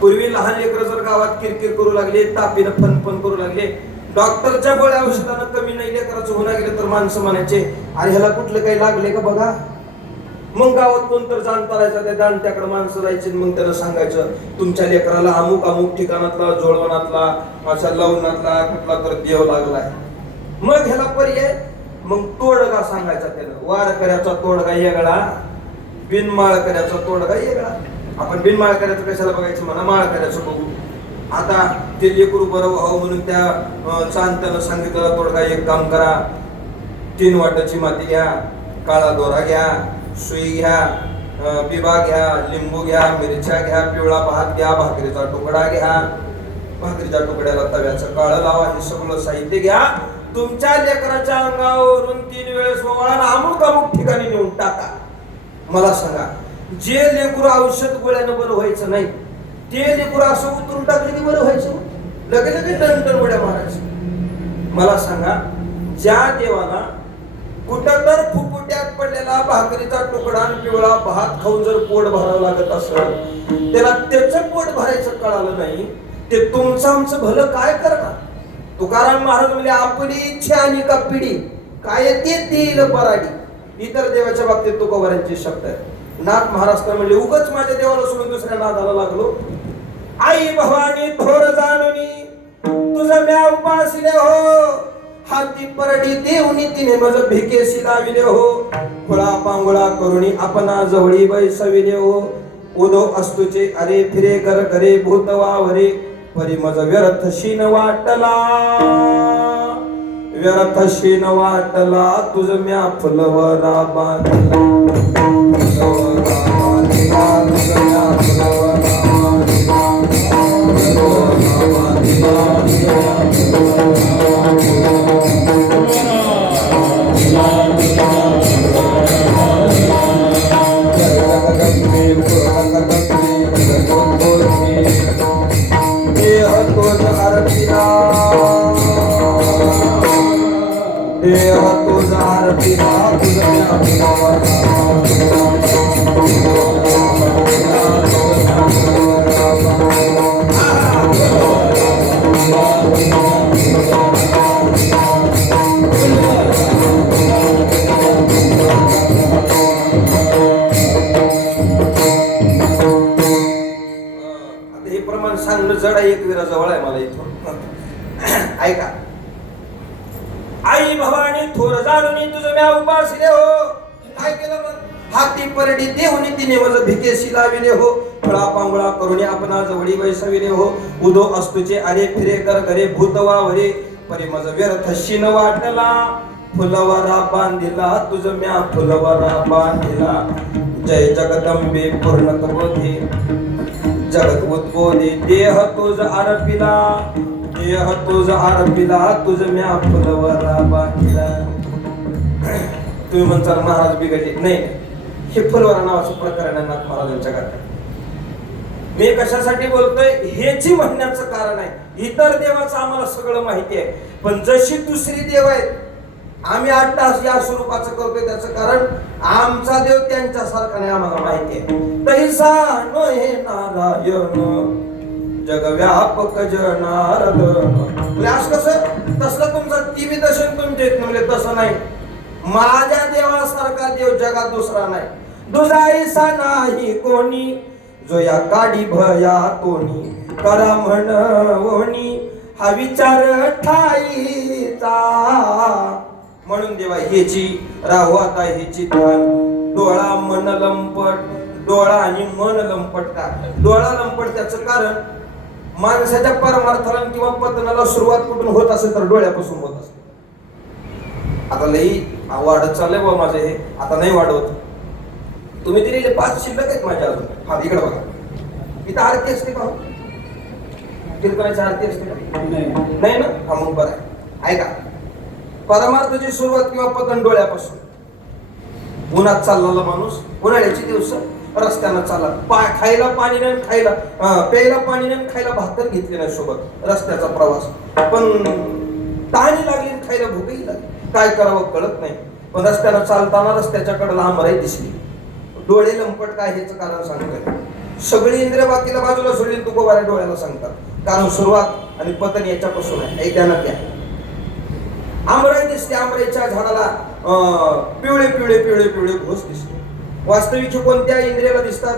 पूर्वी लहान लेकरं जर गावात किरकिर करू लागले, तापीनं फनफन करू लागले, डॉक्टरच्या गोळ्या औषधानं कमी नाही लेकराचं होणार गेलं तर माणसं म्हणायचे, अरे ह्याला कुठलं काही लागले का बघा. मग गावात कोण तर जाण करायचा, त्या दांड्याकडे माणसं जायचे, मग त्याला सांगायचं तुमच्या लेकराला अमुक अमुक ठिकाणातला, जोडवनातला, अशा लवणातला कुठला तर देव लागलाय. मग ह्याला पर्याय, मग तोडगा सांगायचा त्यानं. वारकऱ्याचा तोडगा वेगळा, बिनमाळकऱ्याचा तोडगा वेगळा. आपण बिनमाळकऱ्याचं कशाला बघायचं म्हणा, माळकऱ्याचं बघू. आता ते लेकरू बरं व्हावं म्हणून त्या चांदत्यानं सांगितलेला तोडगा, एक काम करा, 3 वाटाची माती घ्या, काळा दोरा घ्या, सुई घ्या, बिबा घ्या, लिंबू घ्या, मिरच्या घ्या, पिवळा भात घ्या, भाकरीचा तुकडा घ्या, भाकरीच्या तुकड्याला तव्याचं काळं लावा, हे सगळं साहित्य घ्या, तुमच्या लेकराच्या अंगावरून 3 वेळेस वळा, अमुक अमुक ठिकाणी नेऊन टाका. मला सांगा, जे लेकरू औषध गोळ्यानं बरं व्हायचं नाही, ते लेकरू असं उतरून टाकलं की बरं व्हायचं, लगे टन उड्या मारायचं. मला सांगा, ज्या देवाला कुठं तर फुफुट्यात पडलेला भाकरीचा तुकडा आणि पिवळा भात खाऊन जर पोट भरावं लागत असेल, त्याला त्याचं पोट भरायचं कळालं नाही, ते तुमचं आमचं भलं काय करणार? तुकाराम महाराज म्हणजे आपली इच्छा आणि का पिढी काय ते देईल पराडी. इतर देवाच्या बाबतीत तुकोबारांचे शब्द आहेत. नाथ महाराज तर म्हणजे उगच माझ्या देवाला सोडून दुसऱ्या नादाला लागलो. आई भवानी थोर जाणूनी तुझं म्या उपासिले हो, हाती परडी देवनी तिने मज भिकेशी लाविले हो, फुळा पांगुळा करुणी आपणा जवळी बैसविले हो, उदो असतुचे अरे फिरे कर करे भूत वावरे, परी मज व्यर्थ शीन वाटला, व्यर्थ शीन वाटला, तुझ म्या फुलवरा बांधला, फुलवरा बांधला, तुझ म्या फुलवरा सांगणं जड आहे. एक विरा जवळ आहे मला इथून. ऐका. आई भवानी थोर जाणून तुझं म्या उपासिले हो. काय केलं मग? हाती परडी देवनी तिने मज भिकेशी लाविले हो, फळा पांगुळा करुणी आपणा जवळी बैसविले हो, उदो असतुचे अरे फिरे कर घरे भूत वावरे, परी मज व्यर्थ शीन वाटला, फुलवरा बांधिला, तुझ म्या फुलवरा बांधिला. जय जगदंबे पूर्णतबोधे, जगत उद्बोधे, देह तुझ आरपिला, देह तुझ आरपिला, तुझ म्या फुलवरा बांधिला. तुम्ही म्हणता महाराज बिघडले. नाही, हे फुलवरा नावाचं प्रकरण आहे नाथ महाराजांच्या गाथा. मी कशासाठी बोलतोय हेची म्हणण्याचं कारण आहे. इतर देवाचं आम्हाला सगळं माहिती आहे, पण जशी दुसरी देव आहेत आम्ही 8 तास या स्वरूपाचं करतोय, त्याचं कारण आमचा देव त्यांच्यासारखा नाही आम्हाला माहिती आहे. तैसा नोहे नारायण जगव्यापक जनार्दन. असं कसं? तसलं तुमचं टीव्ही दर्शन तुमचे म्हणजे तसं नाही. माझ्या देवासारखा देव जगात दुसरा नाही. दुजाईसा नाही कोणी, जो या काडी भया तोनी, करा म्हणवणी हा विचार ठाईचा. म्हणून देवा हेची राहू आता हेची ध्यान. डोळा मन लंपट, डोळा आणि मन लंपट का? डोळा लंपट त्याचं कारण माणसाच्या परमार्थाला किंवा पतनाला सुरुवात कुठून होत असेल तर डोळ्यापासून होत असते. आता लई वाढत चाललंय बा माझं हे, आता नाही वाढवत. तुम्ही दिलेले 5 शिल्लक आहेत माझ्या अजून. हा इकडे बघा, इथं आरती असते का? कीर्तनाची आरती असते का? नाही ना. हा मग बरं आहे. ऐका, परमार्थाची सुरुवात किंवा पतन डोळ्यापासून. उन्हात चाललेला माणूस, उन्हाळ्याची दिवस रस्त्यानं चालला, खायला पाणी नाही, खायला प्यायला पाणी नाही, खायला भाकर घेतली नाही सोबत, रस्त्याचा प्रवास. पण तहानी लागली, खायला भूकही लागली, काय करावं कळत नाही. पण रस्त्यानं चालताना रस्त्याच्या कडेला आंबराई दिसली. डोळे लंपट काय हेच कारण सांगतोय. सगळी इंद्रिय बाकीला बाजूला सोडली, तुकोबारा डोळ्याला सांगतात. कारण सुरुवात आणि पतन याच्यापासून आहे. एक ध्यानात घ्या. आंबराई दिसते, आंबराईच्या झाडाला पिवळे पिवळे पिवळे पिवळे घोस दिसते. वास्तविक कोणत्या इंद्रियाला दिसतात?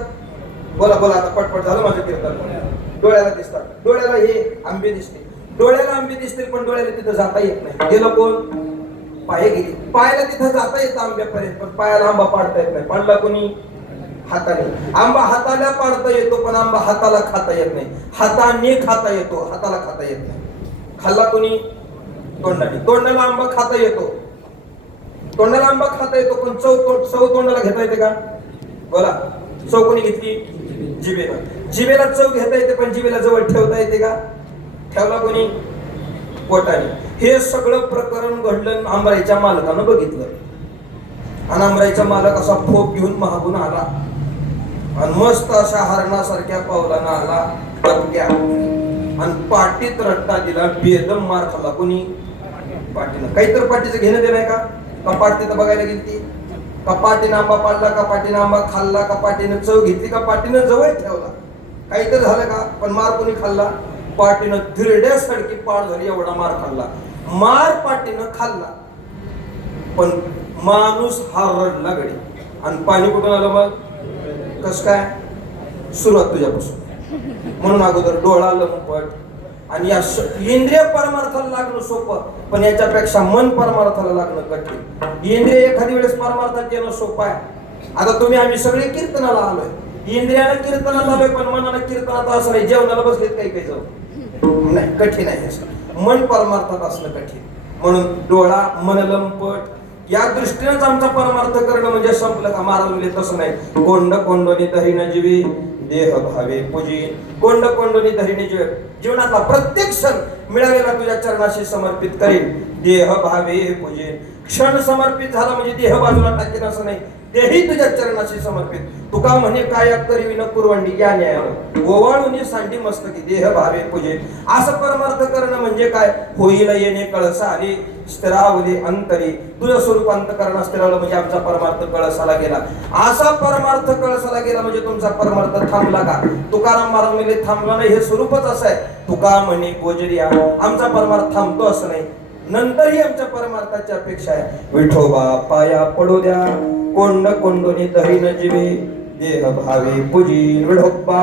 बोला बोला, आता पटपट झालं माझं कीर्तन. डोळ्याला दिसतात. डोळ्याला हे आंबे दिसते, डोळ्याला आंबे दिसतील, पण डोळ्याला तिथं जाता येत नाही. गेलं कोण? पाय गेली. पायाला तिथं जाता येतं आंब्यापर्यंत, पण पायाला आंबा पाडता येत नाही. पाडला कोणी? हाताने. आंबा हाताला पाडता येतो, पण आंबा हाताला खाता येत नाही. हाताने खाता येतो, हाताला खाता येत नाही. खाल्ला कोणी? तोंडाने. तोंडाला आंबा खाता येतो, तोंडाला आंबा खाता येतो, पण चव तोंडाला घेता येते का? बोला, चव कोणी घेतली? जिभेला. जिभेला चव घेता येते, पण जिभेला जवळ ठेवता येते का? ठेवला कोणी? पोटाने. हे सगळं प्रकरण घडलं, आंबराईच्या मालकानं बघितलं. आणि आंबराईचा मालक असा फोप घेऊन महागून आला आणि मस्त अशा हरणासारख्या पावलानं आला, डबक्या, आणि पाठीत रट्टा दिला. बेदम मार खाल्ला कोणी? पाटीनं काहीतरी पाटीचं घेणं देणं आहे का? पाट तिथं बघायला गेली ती का पाटीनं आंबा पाडला का पाटीनं आंबा खाल्ला का पाटीनं चव घेतली का पाटीनं जवळ ठेवला? काहीतरी झालं का? पण मार कोणी खाल्ला? पाटीनं धिरड्या सडकी पाड झाली एवढा मार खाल्ला. मार पाटीनं खाल्ला पण माणूस हा रडला गडी. आणि पाणी कुठून आलं मग? कस काय? सुरुवात तुझ्यापासून. म्हणून अगोदर डोळा लंपट आणि या इंद्रिय परमार्थाला लागणं सोपं, पण याच्यापेक्षा मन परमार्थाला लागणं कठीण. इंद्रिय एखादी वेळेस परमार्थात येणं सोपं आहे. आता तुम्ही आम्ही सगळे कीर्तनाला आलोय, इंद्रियाला कीर्तनाला आलोय, पण मनाला कीर्तनात असं नाही. जेवणाला बसलेत काही काही जाऊ नाही, कठीण आहे हे. मन परमार्थात असणं कठीण. म्हणून डोळा मन लंपट या दृष्टीनेच आमचा परमार्थ करणं म्हणजे संपलं का? महाराज म्हणजे तसं नाही. कोंड कोंडोनी धरीन जीवी देह भावे पूजीन. कोंड कोंडोनी धरीने जीव, जीवनातला प्रत्येक क्षण मिळालेला तुझ्या चरणाशी समर्पित करीन. देह भावे पूजीन. क्षण समर्पित झाला म्हणजे देह बाजूला टाकेन असं नाही, तेही तुझ्या चरणाशी समर्पित. तुका म्हणे काय करी विन कुरवंडी या न्यायाला ओवाळून सांडी मस्तकी देह भावे पूजे. असं परमार्थ करणं म्हणजे काय? होईल येणे कळसाली स्थिरावले अंतरी. तुझं स्वरूप अंतकरण स्थिरावलं म्हणजे आमचा परमार्थ कळसाला गेला. असा परमार्थ कळसाला गेला म्हणजे तुमचा परमार्थ थांबला का? तुकाराम महाराज म्हणजे थांबला नाही, हे स्वरूपच असं आहे. तुका म्हणे गोजरिया, आमचा परमार्थ थांबतो असं नाही, नंतरही आमच्या परमार्थाची अपेक्षा आहे. विठोबा पाया पडू द्या कोंड कोंडोनी धरीन जीवे देह भावे पूजी. विठोबा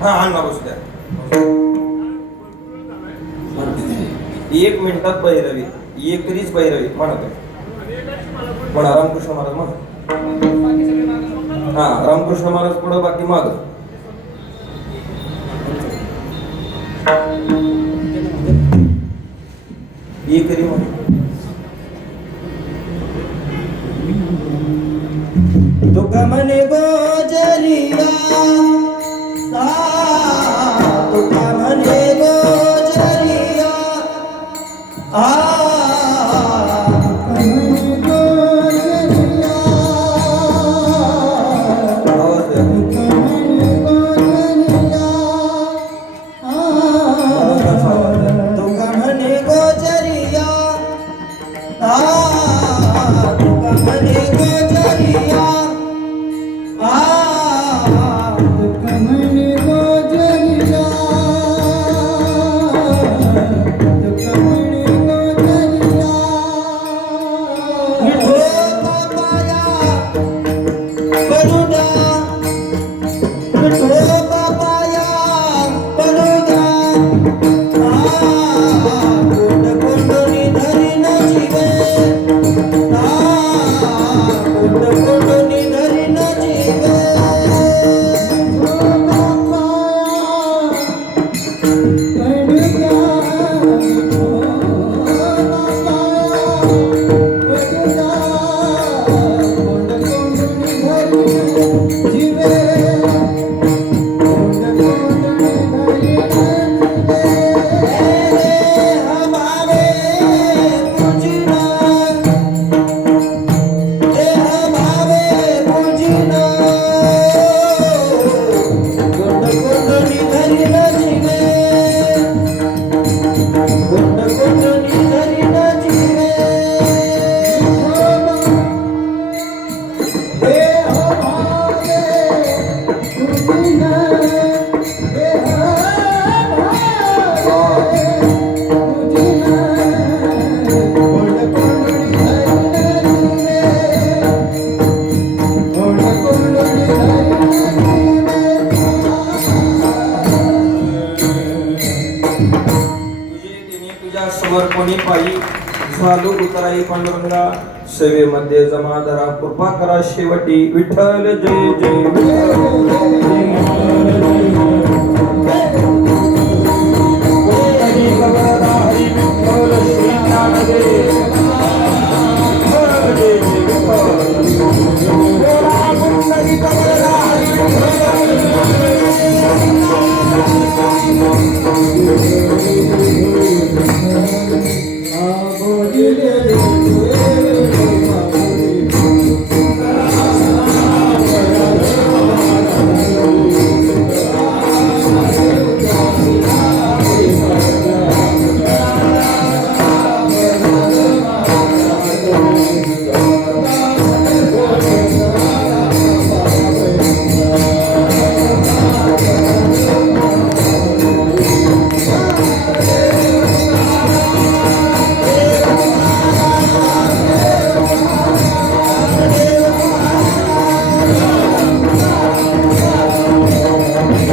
हा अण्णा बसू द्या. 1 मिनिटात भैरवी एकरीच भैरवी म्हणतो म्हणा. रामकृष्ण महाराज म्हणा. हा रामकृष्ण महाराज पुढं बाकी माग. एकरी म्हण. तुका म्हणे गोजरिया, तुका म्हणे गोजरिया, तुझ्या समर्पणी पायी झालो उतराई पांडुरंगा सेवेमध्ये जमा धरा कृपा करा शेवटी विठ्ठल जय जय विठ्ठल